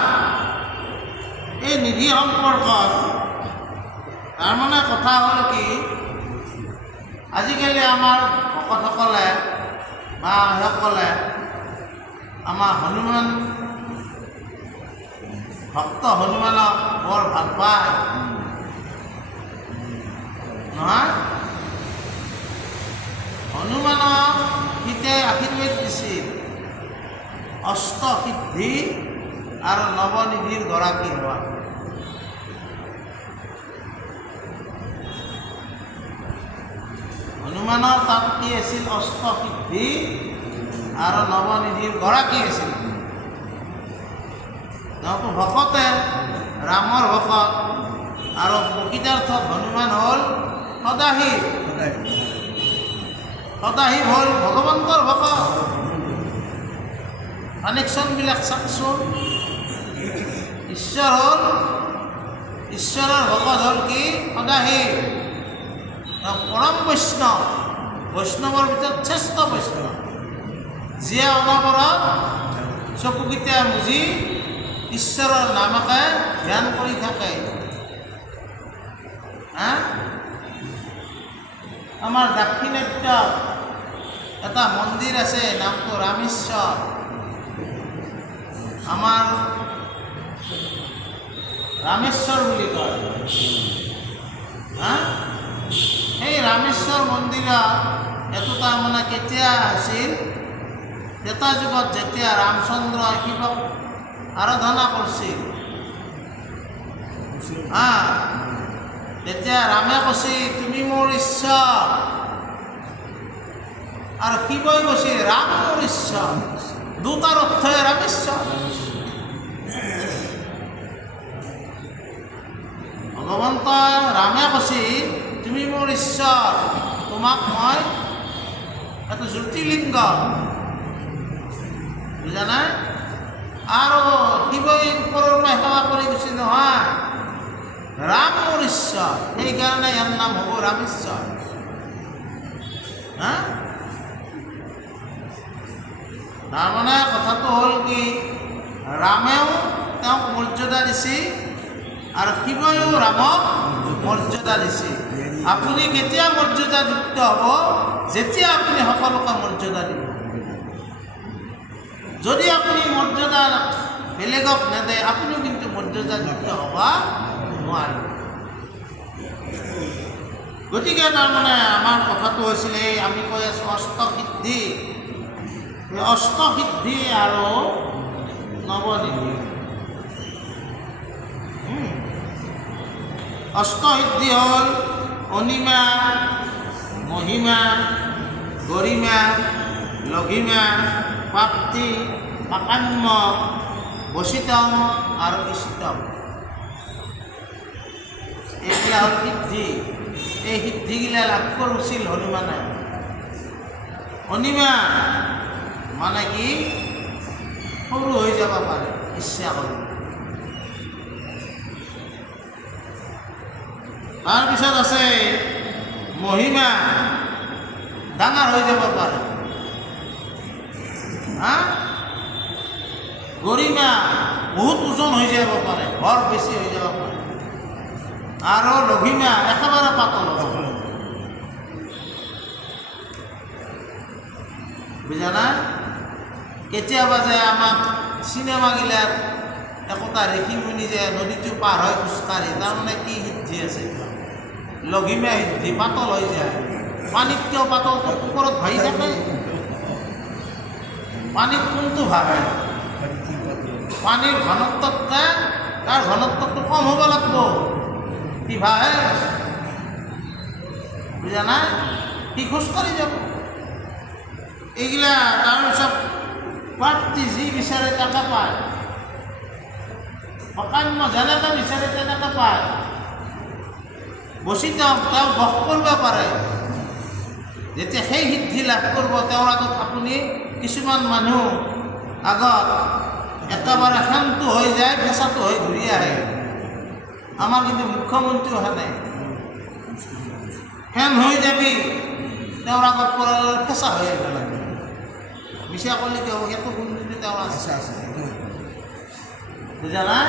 এই নিধি সম্পৰ্কত তাৰমানে কথা হ'ল কি, আজিকালি আমাৰ ভকতসকলে বা সকলে আমাৰ হনুমান ভক্ত হনুমানক বৰ ভাল পায়, নহয়? হনুমানক সীতে আশীৰ্বাদ দিছিল অষ্টসিদ্ধি আৰু নৱনিধিৰ গৰাকী হোৱা। হনুমানৰ তাত কি আছিল? অষ্টসিদ্ধি আৰু নৱনিধিৰ গৰাকী আছিল। তেওঁতো ভকতে, ৰামৰ ভকত, আৰু প্ৰকৃতাৰ্থত হনুমান হ'ল সদাশিৱ। সদাশিৱ হ'ল ভগৱন্তৰ ভকত। কানেকশ্যনবিলাক চাওকচোন, ঈশ্বৰৰ ভকত হ'ল কি? সদাশিৱ। পৰম বৈষ্ণৱ, বৈষ্ণৱৰ ভিতৰত শ্ৰেষ্ঠ বৈষ্ণৱ, যিয়ে অনবৰত চকুকেইটা মুজি ঈশ্বৰৰ নামকে ধ্যান কৰি থাকে। আমাৰ দাক্ষিণাত্য এটা মন্দিৰ আছে, নামটো ৰামেশ্বৰ। আমাৰ ৰামেশ্বৰ বুলি কয়। সেই ৰামেশ্বৰ মন্দিৰত এইটো তাৰমানে কেতিয়া আছিল? এটা যুগত যেতিয়া ৰামচন্দ্ৰ শিৱক আৰাধনা কৰিছিল, তেতিয়া ৰামে কৈছে তুমি মোৰ ঈশ্বৰ, আৰু শিৱই কৈছে ৰাম মোৰ ঈশ্বৰ। দুটাৰ অৰ্থই ৰামেশ্বৰ। ভগৱন্ত ৰামে কৈছে তুমি মোৰ ঈশ্বৰ, তোমাক মই এটা জ্যোতিৰ্লিংগ, বুজা নাই? আৰু শিৱই ওপৰৰ পৰা সেৱা কৰি গৈছে নহয়, ৰাম মোৰ ঈশ্বৰ, সেইকাৰণে ইয়াৰ নাম হ'ব ৰামেশ্বৰ। তাৰমানে কথাটো হ'ল কি, ৰামেও তেওঁক মৰ্যাদা দিছে আৰু শিৱয়ো ৰামক মৰ্যাদা দিছে। আপুনি কেতিয়া মৰ্যাদাযুক্ত হ'ব? যেতিয়া আপুনি সকলোকে মৰ্যাদা দিব। যদি আপুনি মৰ্যাদা বেলেগক নেদে আপুনিও কিন্তু মৰ্যাদাযুক্ত হ'ব নোৱাৰিব। গতিকে তাৰমানে আমাৰ কথাটো হৈছিলে আমি কৈ আছোঁ অষ্টসিদ্ধি, অষ্টসিদ্ধি আৰু নৱনিধি। অষ্টসিদ্ধি হ'ল অনিমা, মহিমা, গৰিমা, লঘিমা, প্ৰাপ্তি, পাকাম্য, বচিতম আৰু ইচিতম। এইগিলা হ'ল সিদ্ধি। এই সিদ্ধিগিলা লাভ কৰিছিল হনুমানে। অনিমা মানে কি? সৰু হৈ যাব পাৰে ইচ্ছা কৰি। তাৰপিছত আছে মহিমা, ডাঙৰ হৈ যাব পাৰে। গৰিমা বহুত ওজন হৈ যাব পাৰে, বৰ বেছি হৈ যাব পাৰে। আৰু লঘিমা একেবাৰে পাতল হ'ব পাৰে। বুজা না? কেতিয়াবা যে আমাক চিনেমাগিলাত একোটা ঋষিমুনি যে নদীটো পাৰ হৈ খোজকাঢ়ি, তাৰমানে কি সিদ্ধি আছে? লঘিমা সিদ্ধি, পাতল হৈ যায়। পানীতকেও পাতলটো ওপৰত ভাহি থাকে। পানীত কোনটো ভাবে? পানীৰ ঘনত্বতকৈ তাৰ ঘনত্বটো কম হ'ব লাগিব। কি ভাবে? বুজা নাই? সি খোজকাঢ়ি যাব। এইগিলা তাৰপিছত প্ৰাপ্তি যি বিচাৰে তাকে পায়। অকাম্য যেনেকৈ বিচাৰে তেনেকৈ পায়। বচিত তেওঁ বস কৰিব পাৰে। যেতিয়া সেই সিদ্ধি লাভ কৰিব তেওঁৰ আগত আপুনি কিছুমান মানুহ আগত একেবাৰে শান্ত হৈ যায়, ফেঁচাটো হৈ ঘূৰি আহে। আমাৰ কিন্তু মুখ্যমন্ত্ৰী অহা নাই। ফেন হৈ যাবি তেওঁৰ আগত পৰালৈ ফেঁচা হৈ আহিব লাগে। মিছা কৰিলে কি হ'ব? সেইটো গুণ কিন্তু তেওঁৰ আছে। বুজা নাই?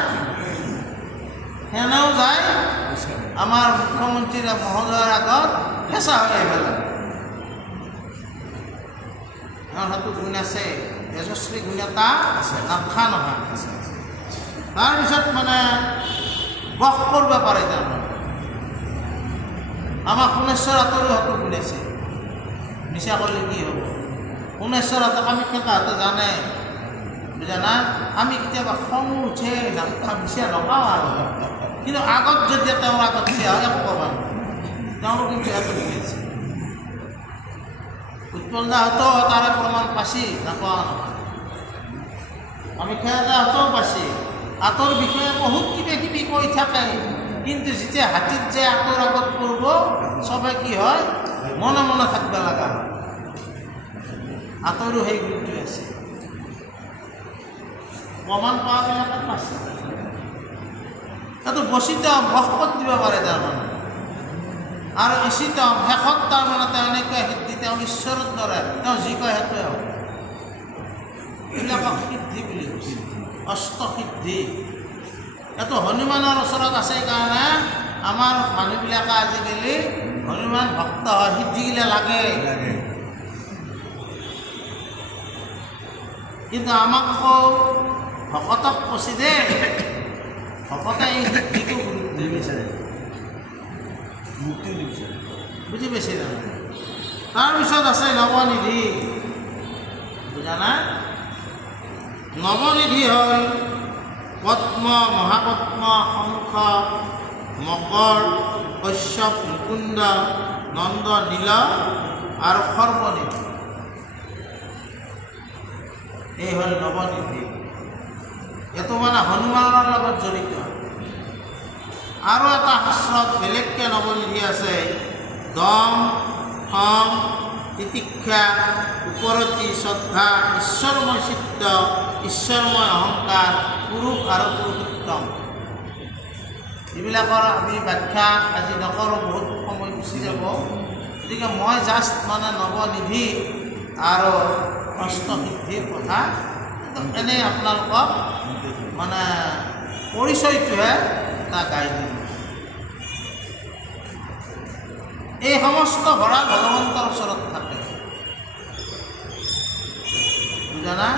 সেনেও যায় আমাৰ মুখ্যমন্ত্ৰী মহোদয়ৰ আগত ফেঁচা হৈ আহিব লাগে। সেইটো গুণ আছে, যশস্বী গুণ এটা নাথা নহয়। তাৰপিছত মানে বস কৰিব পাৰে তাৰমানে। আমাৰ সোণেশ্বৰ হাতৰো সেইটো গুণ আছে। মিছা কৰিলে কি হ'ব? সোণেশ্বৰ হাতক আমি কেইটাহঁতে জানে, বুজা না? আমি কেতিয়াবা খং উঠে নাথা মিছা নকওঁ আৰু, কিন্তু আগত যেতিয়া তেওঁৰ আগত থিয় হয় একো ক'ব নোৱাৰে। তেওঁৰো কিন্তু সেইটো গুণ আছে। উৎপল দাহঁতেও তাৰে প্ৰমাণ পাইছি, নাপোৱা নহয়। আমি খেদাহঁতেও পাইছি। আঁতৰ বিষয়ে বহুত কিবা কিবি কৈ থাকে, কিন্তু যেতিয়া হাতীত যে আঁতৰ আগত পৰব চবে কি হয়? মনে মনে থাকিব লগা হয়। আঁতৰো সেই গুণটো আছে। প্ৰমাণ পোৱাবিলাকে পাইছে। সেইটো বচিতম, বস কৰি দিব পাৰে তাৰমানে। আৰু ইচিতম, শেষত তাৰমানে তেওঁ এনেকুৱা সিদ্ধি, তেওঁ ঈশ্বৰৰ দৰে, তেওঁ যি কয় সেইটোৱে হ'ব। এইবিলাকক সিদ্ধি বুলি কৈছে, অষ্টসিদ্ধি। এইটো হনুমানৰ ওচৰত আছে কাৰণে আমাৰ মানুহবিলাকে আজিকালি হনুমান ভক্ত হয়, সিদ্ধিগিলা লাগে। কিন্তু আমাক আকৌ ভকতক কৈছে দেই, ভকতে এই সিদ্ধিটো নিবিচাৰে, মুক্তি নিবিচাৰে। বুজি পাইছে জানো? তাৰপিছত আছে নৱনিধি। বুজা নাই? নৱনিধি হ'ল পদ্ম, মহাপদ্ম, শংখ, মকৰ, কশ্যপ, মুকুন্দ, নন্দ, নীল আৰু সৰ্বনিধি। এই হ'ল নৱনিধি। এইটো মানে হনুমানৰ লগত জড়িত। আৰু এটা শাস্ত্ৰত বেলেগকৈ নৱনিধি আছে। দম, খং, তিতিক্ষা, উপৰতি, শ্ৰদ্ধা, ঈশ্বৰময় চিত্ত, ঈশ্বৰময় অহংকাৰ, পুৰুষ আৰু পুৰুষোত্তম। এইবিলাকৰ আমি ব্যাখ্যা আজি নকৰোঁ, বহুত সময় গুচি যাব। গতিকে মই জাষ্ট মানে নৱনিধি আৰু অষ্টসিদ্ধিৰ কথা এনেই আপোনালোকক মানে পৰিচয়টোহে তাক গাই দিলোঁ। এই সমস্ত ভঁৰাল ভগৱন্তৰ ওচৰত থাকে, বুজা না?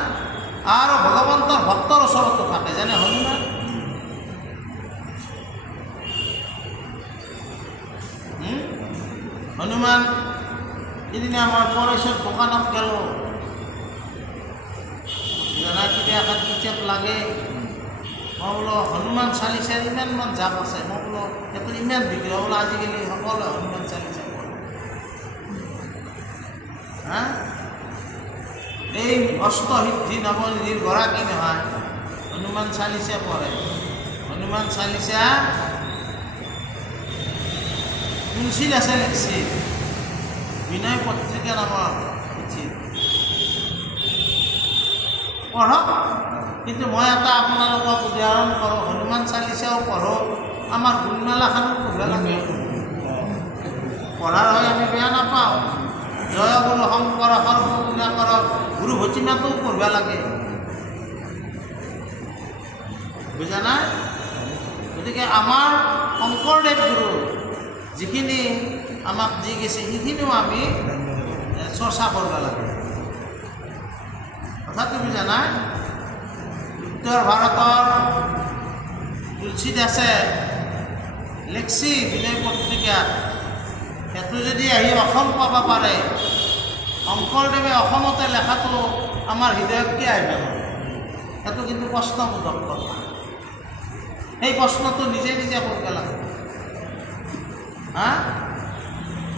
আৰু ভগৱন্তৰ ভক্তৰ ওচৰতো থাকে, যেনে হনুমান। হনুমান সিদিনা মই পৰেশৰ দোকানত গ'লোঁ, জানা কিবা এখন কিতাপ লাগে, মই বোলো হনুমান চালিচাৰ ইমানমান জাপ আছে, মই বোলো সেইটো ইমান বিক্ৰী, বোলো আজিকালি সকলোৱে হনুমান চালিচা পঢ়ে। হা, এই অষ্টসিদ্ধি নৱনিধিৰ গৰাকী নহয়, হনুমান চালিচা পঢ়ে। হনুমান চালিচা তুলসীদাসে লিখছে, বিনয় পত্ৰিকা নামৰ পুথি পঢ়ক। কিন্তু মই এটা আপোনালোকক উদাহৰণ কৰোঁ, হনুমান চালিচাও পঢ়োঁ, আমাৰ গুণমেলাখনো পঢ়িব লাগে। পঢ়াৰ হয় আমি বেয়া নাপাওঁ। জয় গুৰু শংকৰ সৰ্বগুণা কৰক, গুৰু ভতিমাতো পঢ়িব লাগে, বুজা নাই? গতিকে আমাৰ শংকৰদেৱ গুৰু যিখিনি আমাক দি গৈছে সেইখিনিও আমি চৰ্চা কৰিব লাগে। কথাটো বুজা নাই? উত্তৰ ভাৰতৰ তুলসীদাসে লিখছি বিনয় পত্ৰিকাত, সেইটো যদি আহি অসম পাব পাৰে, শংকৰদেৱে অসমতে লেখাটো আমাৰ হৃদয়ত কি আহিব? সেইটো কিন্তু প্ৰশ্নবোধক কথা। সেই প্ৰশ্নটো নিজে নিজে কৰিব লাগে। হা,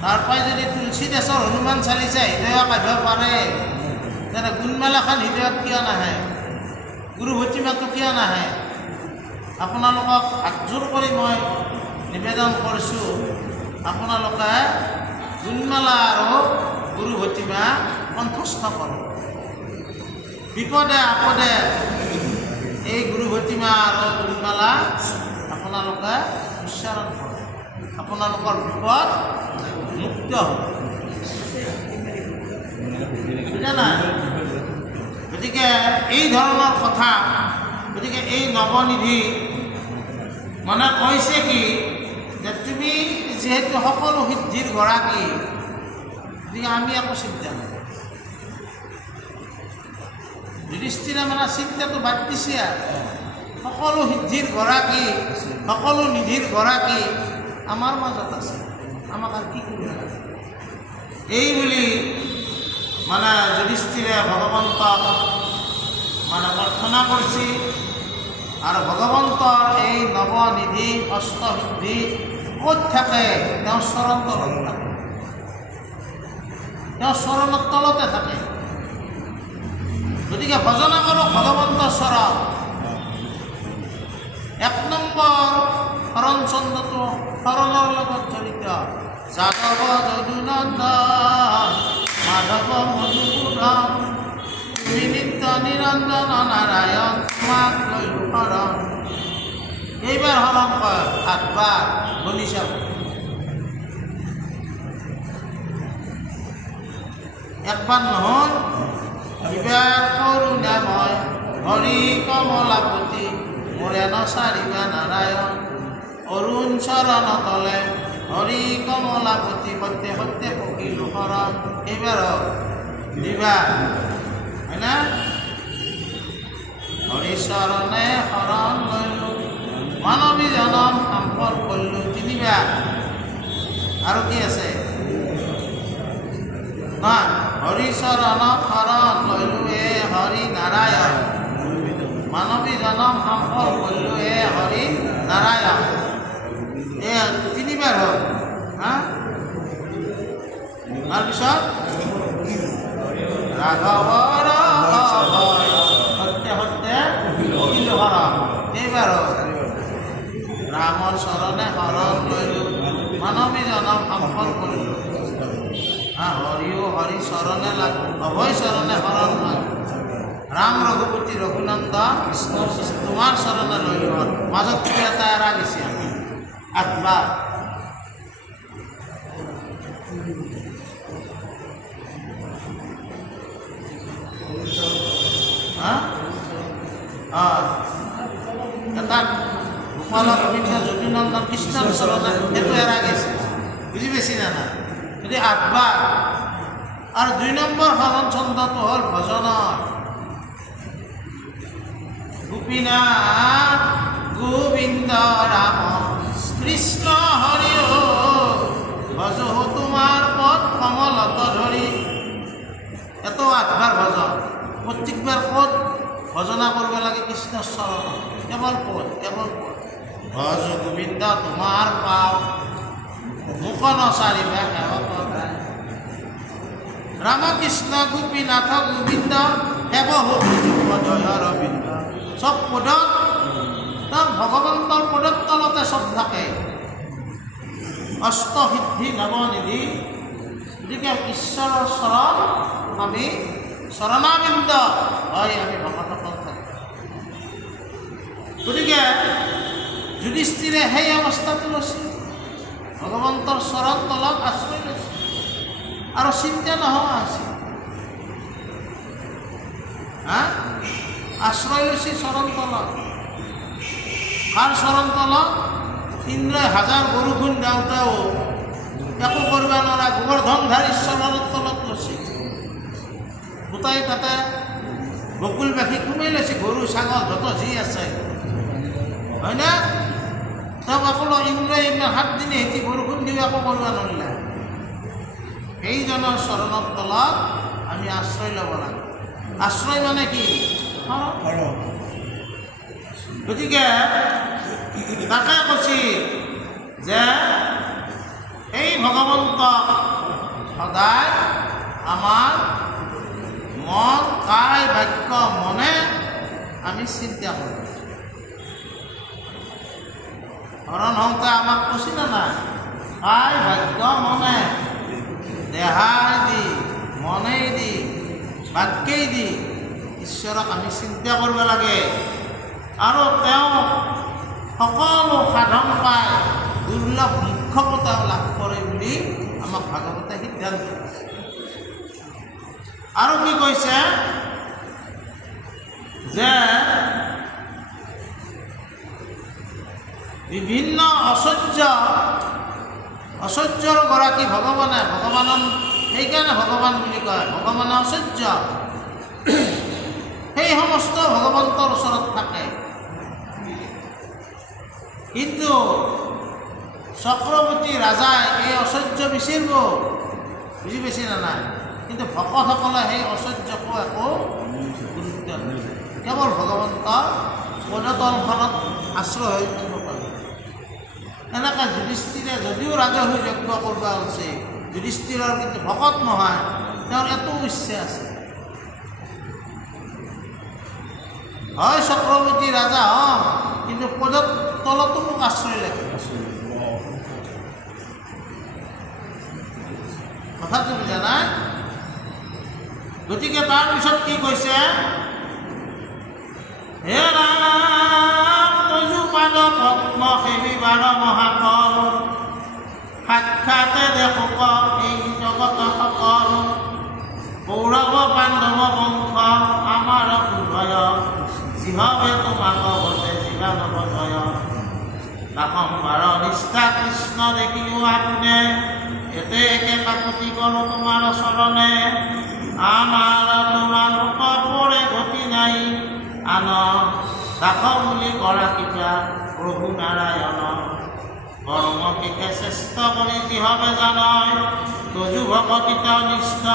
তাৰ পৰাই যদি তুলসীদাসৰ হনুমান চালিচা হৃদয়ক আহিব পাৰে, তেনে গুণমেলাখন হৃদয়ত কিয় নাহে? গুৰু ভতিমাটো কিয় নাহে? আপোনালোকক হাতযোৰ কৰি মই নিবেদন কৰিছোঁ, আপোনালোকে গুণমেলা আৰু গুৰু ভতিমা কণ্ঠস্থ কৰক। বিপদে আপদে এই গুৰু ভতিমা আৰু গুণমেলা আপোনালোকে উচ্চাৰণ কৰক, আপোনালোকৰ বিপদ মুক্ত হ'ব। বুজা নাই? গতিকে এই ধৰণৰ কথা, গতিকে এই নৱনিধি মানে কৈছে কি যে তুমি যিহেতু সকলো সিদ্ধিৰ গৰাকী, গতিকে আমি একো চিন্তা নাই। যুধিষ্ঠিৰে মানে চিন্তাটো বাদ দিছে আৰু, সকলো সিদ্ধিৰ গৰাকী, সকলো নিধিৰ গৰাকী আমাৰ মাজত আছে, আমাক আৰু কি কৰিব লাগে? এই বুলি মানে যুধিষ্ঠিৰে ভগৱন্তক মানে প্ৰাৰ্থনা কৰিছে। আৰু ভগৱন্তৰ এই নৱনিধি অষ্টসিদ্ধি ক'ত থাকে? তেওঁৰ চৰণ তলত থাকে, তেওঁৰ চৰণৰ তলতে থাকে। গতিকে ভজনা কৰক ভগৱন্তৰ চৰণ। 1 নম্বৰ শৰণ চন্দ্ৰটো শৰণৰ লগত জড়িত। যাদৱ যদুনন্দন মাধৱ মধুসূদন বিনিত্য নিৰঞ্জন নাৰায়ণ তোমাক লৈলো শৰণ। এইবাৰ শৰণ কয় 8 বাৰ বলি চাব। একবাৰ নহয়, বিবাহ কৰোণাময় হৰি কমলাপতি মোৰে নচাৰিবা নাৰায়ণ। অৰুণ চৰণ তলে হৰি কমলাপতি সত্যে সত্যে পকিলো শৰণ। এইবাৰ দিবা হয় না? হৰি চৰণে শৰণ লৈলো মানৱী জনম সম্পদ কৰিলোঁ। 3 বাৰ। আৰু কি আছে? নহয়, হৰি চৰণ শৰণ লৈলো এ হৰি নাৰায়ণ মানৱী জনম সম্পদ কৰিলোঁ এ হৰি নাৰায়ণ। 3 বাৰ হ'ল। হা, তাৰপিছত ৰাঘৱৰ সত্যে সত্যে পকিলো শৰণ। এইবাৰ হ'ল ৰামৰ চৰণে শৰণ লৈলোঁ মানৱী জনম সম্পদ কৰিলোঁ। হৰিও হৰি চৰণে অভয় চৰণে শৰণ হয়। ৰাম ৰঘুপতি ৰঘুনন্দন বিষ্ণু তোমাৰ চৰণে লৈলোঁ। মাজত কিবা এটা এৰা গৈছে। 8 বাৰ। অৰ্থাৎ গোপাল গোবিন্দ যদুনন্দন কৃষ্ণৰ চৰণে সেইটো এৰা গৈছে, বুজি পাইছি না নাই? যদি 8 বাৰ। আৰু 2 নম্বৰ হৰণ ছন্দটো হ'ল ভজনৰ। গোপীনাথ গোবিন্দ ৰাম কৃষ্ণ হৰি ভজহ তোমাৰ পদ কমলত ধৰি। এত 8 বাৰ ভজন। প্ৰত্যেকবাৰ ক'ত ভজনা কৰিব লাগে? কৃষ্ণৰ চৰণ। কেৱল পদ, কেৱল পদ। ভজ গোবিন্দ তোমাৰ পাও মুখন চাৰিবা সেৱক গায়। ৰামকৃষ্ণ গোপীনাথ গোবিন্দ সেৱ জয় ৰবীন্দ্ৰ। চব পদত তাৰ ভগৱন্তৰ পদৰ তলতে চব থাকে। অষ্টসিদ্ধি নৱনিধি। গতিকে ঈশ্বৰৰ চৰণ আমি চৰণাবিন্দ হয় আমি ভকতসকল থাকোঁ। গতিকে যুধিষ্ঠিৰে সেই অৱস্থাটো লৈছিল, ভগৱন্তৰ চৰণ তলত আশ্ৰয় লৈছিল আৰু চিন্তা নোহোৱা আছিল। আশ্ৰয় লৈছে চৰণ তলত। কাৰ চৰণ তলত? ইন্দ্ৰই 1000 বৰষুণ দিওঁতেও একো কৰিব নোৱাৰা গোবৰ্ধনধাৰী চৰণৰ তলত লৈছে। গোটাই তাতে বকুলবাসী সোমাই লৈছে, গৰু ছাগল যত যি আছে, হয়নে? তেওঁ আকৌ ইন্দ্ৰই ইমান 7 দিনে সেতি বৰষুণ দিও একো কৰিব নোৱাৰিলে। সেইজনৰ চৰণৰ তলত আমি আশ্ৰয় ল'ব লাগে। আশ্ৰয় মানে কি? গতিকে তাকে কৈছি যে এই ভগৱন্তক সদায় আমাৰ মন কায় বাক্য মনে আমি চিন্তা কৰোঁ। হৰণ হওঁতে আমাক কৈছি না নাই? কায় বাক্য মনে, দেহাই দি মনেই দি বাক্যেই দি ঈশ্বৰক আমি চিন্তা কৰিব লাগে। আৰু তেওঁ সকলো সাধন পায় দুৰ্লভ মুখ্যতা লাভ কৰে বুলি আমাক ভাগৱতে সিদ্ধান্ত দিছে। আৰু কি কৈছে যে বিভিন্ন ঐশ্বৰ্যৰ গৰাকী ভগৱানে, ভগৱানক সেইকাৰণে ভগৱান বুলি কয়, ভগৱানে ঐশ্বৰ্য। সেই সমস্ত ভগৱন্তৰ ওচৰত থাকে। কিন্তু চক্ৰৱৰ্তী ৰাজাই এই ঐশ্বৰ্য বিচাৰিব, বুজি পাইছে না নাই? কিন্তু ভকতসকলে সেই ঐশ্বৰ্যকো একো গুৰুত্ব নিদিয়ে। কেৱল ভগৱন্তৰ পদতলখনত আশ্ৰয় হৈ থাকিব পাৰে। এনেকৈ যুধিষ্ঠিৰে যদিও ৰাজহী যজ্ঞ কৰিব হৈছে, যুধিষ্ঠিৰৰ কিন্তু ভকত নহয়, তেওঁৰ এটো ইচ্ছা আছে, হয় চক্ৰৱৰ্তী ৰাজা হম, কিন্তু পদৰ তলতো মোক আশ্ৰয় লাগে। কথাটো বুজা নাই? গতিকে তাৰপিছত কি কৈছে? হে ৰাম তজু পাদ পদ্ম সেবিবাৰ মহাফল, সাক্ষাতে দেখোক এই জগত সকল। কৌৰৱ পাণ্ডৱ বংশ আমাৰ উভয়, যিভাৱে তোমাক বসে জীৱান বজয়। বাসম্বাৰ নিষ্ঠা কৃষ্ণ দেখিও আপোনে, এতে একে কাকুতি গলো তোমাৰ চৰণে। আমাৰ তোমালোক পৰে গতি নাই, আন দাস বুলি কৰা কিবা প্ৰভু নাৰায়ণ। কৰ্মকে শ্ৰেষ্ঠ কৰি যিভাৱে জানয়, তজু ভকতিত নিষ্ঠ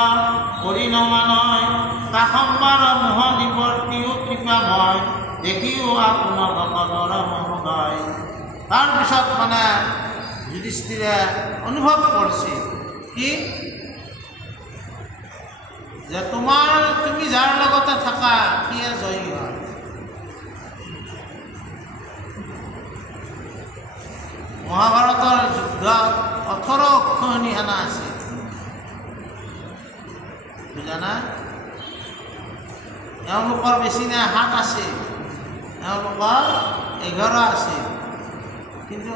কৰি নমানয়। বাসম্বাৰ মোহ নিৱৰ্তিও কৃপাময়, দেখিও আপোনাৰ ভকতৰ মহোদয়। তাৰপিছত মানে যুধিষ্ঠিৰে অনুভৱ কৰিছে কি যে তুমি যাৰ লগতে থাকা সিয়ে জয়ী হয়। মহাভাৰতৰ যুদ্ধত 18 অক্ষৌহিণী সেনা আছে, বুজা না? এওঁলোকৰ বেছি নাই, 7 আছে, এওঁলোকৰ 11 আছে। কিন্তু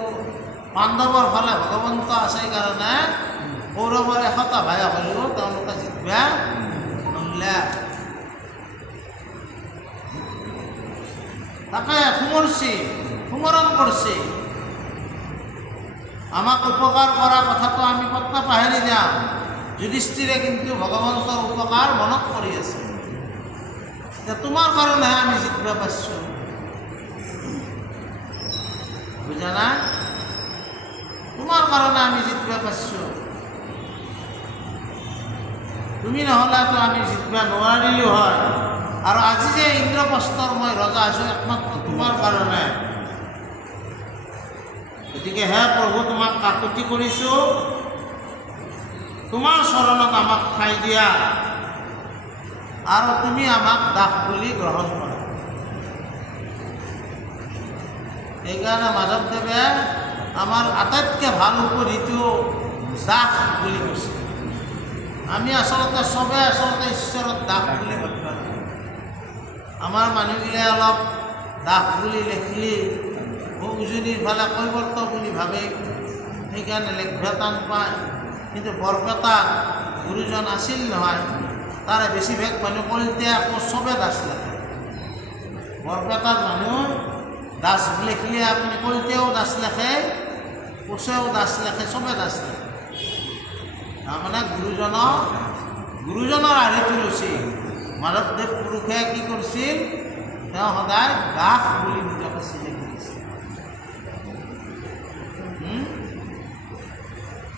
পাণ্ডৱৰ ফালে ভগৱন্ত আছে কাৰণে কৌৰৱৰ 100টা ভাই হ'লেও তেওঁলোকে জিকিবা নোৱাৰিলে। তাকে সোমৰছি সুমৰণ কৰিছে। আমাক উপকাৰ কৰা কথাটো আমি পত্তা পাহৰি যাম। যুধিষ্ঠিৰে কিন্তু ভগৱন্তৰ উপকাৰ মনত কৰি আছে। এতিয়া তোমাৰ কাৰণেহে আমি জিকিব পাৰিছোঁ, বুজা না? তোমাৰ কাৰণে আমি জিকিব পাৰিছোঁ। তুমি নহ'লেতো আমি জিকিব নোৱাৰিলোঁ হয়। আৰু আজি যে ইন্দ্ৰপ্ৰস্থৰ মই ৰজা আছোঁ একমাত্ৰ তোমাৰ কাৰণে। গতিকে হে প্ৰভু, তোমাক কাকুতি কৰিছোঁ, তোমাৰ চৰণত আমাক ঠাই দিয়া আৰু তুমি আমাক দাস বুলি গ্ৰহণ কৰা। সেইকাৰণে মাধৱদেৱে আমাৰ আটাইতকৈ ভাল উপৰিটো দাস বুলি কৈছে। আমি আচলতে চবে ঈশ্বৰৰ দাস বুলি ভাবিব লাগে। আমাৰ মানুহগিলাই অলপ দাস বুলি লিখিলি উজনিৰ ফালে কৈৱৰ্ত বুলি ভাবে, সেইকাৰণে লিখিব টান পায়। কিন্তু বৰপেটা গুৰুজন আছিল নহয়, তাৰে বেছিভাগ মানুহ কলিতে আকৌ চবে দাস লেখে। বৰপেটাৰ মানুহ দাস লিখিলে আপুনি কলিতেও দাস লেখে, কোচেও দাস লেখে, চবে দাস লেখে। তাৰমানে গুৰুজনৰ আৰ্হিটো লৈছিল। মাধৱদেৱ পুৰুষে কি কৰিছিল, তেওঁ সদায় দাস বুলি নিজকে চিনি কৰিছিল।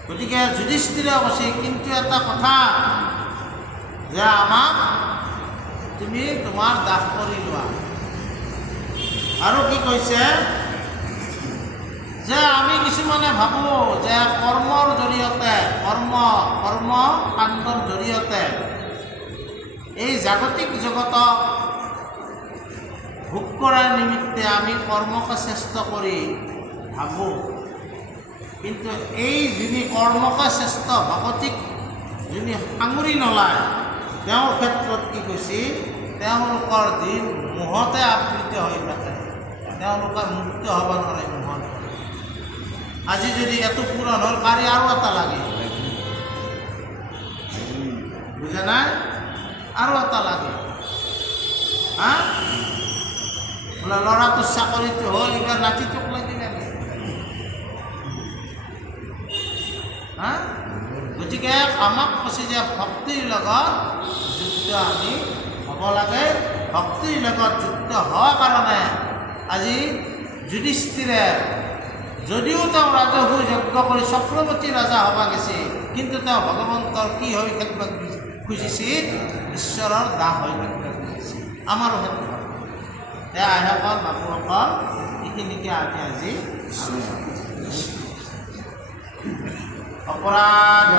গতিকে যুধিষ্ঠিৰে কৈছে, কিন্তু এটা কথা যে আমাক তুমি তোমাৰ দাস কৰি লোৱা। আৰু কি কৈছে যে আমি কিছুমানে ভাবোঁ যে কৰ্মৰ জৰিয়তে কৰ্ম কাণ্ডৰ জৰিয়তে এই জাগতিক জগতক ভোগ কৰাৰ নিমিত্তে আমি কৰ্মকে চেষ্টা কৰি ভাবোঁ। কিন্তু এই যোনে কৰ্মকে চেষ্টা ভগতিক যোনে সাঙুৰি নলয়, তেওঁৰ ক্ষেত্ৰত কি কৈছে, তেওঁলোকৰ দিন মোহতে আবৃত হৈ থাকে, তেওঁলোকে মুক্ত হ'ব নোৱাৰে মোহত। আজি যদি এইটো পূৰণ হ'ল, কালি আৰু এটা লাগে, বুজা নাই? আৰু এটা লাগে। হা, বোলে ল'ৰাটোৰ চাকৰিটো হ'ল, এইবাৰ নাতিটোক লাগি লাগে। হা, গতিকে আমাক কৈছে যে ভক্তিৰ লগত যুক্ত আমি হ'ব লাগে। ভক্তিৰ লগত যুক্ত হোৱাৰ কাৰণে আজি যুধিষ্ঠিৰে যদিও তেওঁ ৰাজহু যজ্ঞ কৰি চক্ৰৱৰ্তী ৰজা হ'ব গৈছে, কিন্তু তেওঁ ভগৱন্তৰ কি হৈ থাকিব খুজিছিল, ঈশ্বৰৰ দাস হৈ থাকিব খুজিছিল। আমাৰো ক্ষেত্ৰত আইসকল বাপুসকল এইখিনিকে আমি আজি অপৰাধ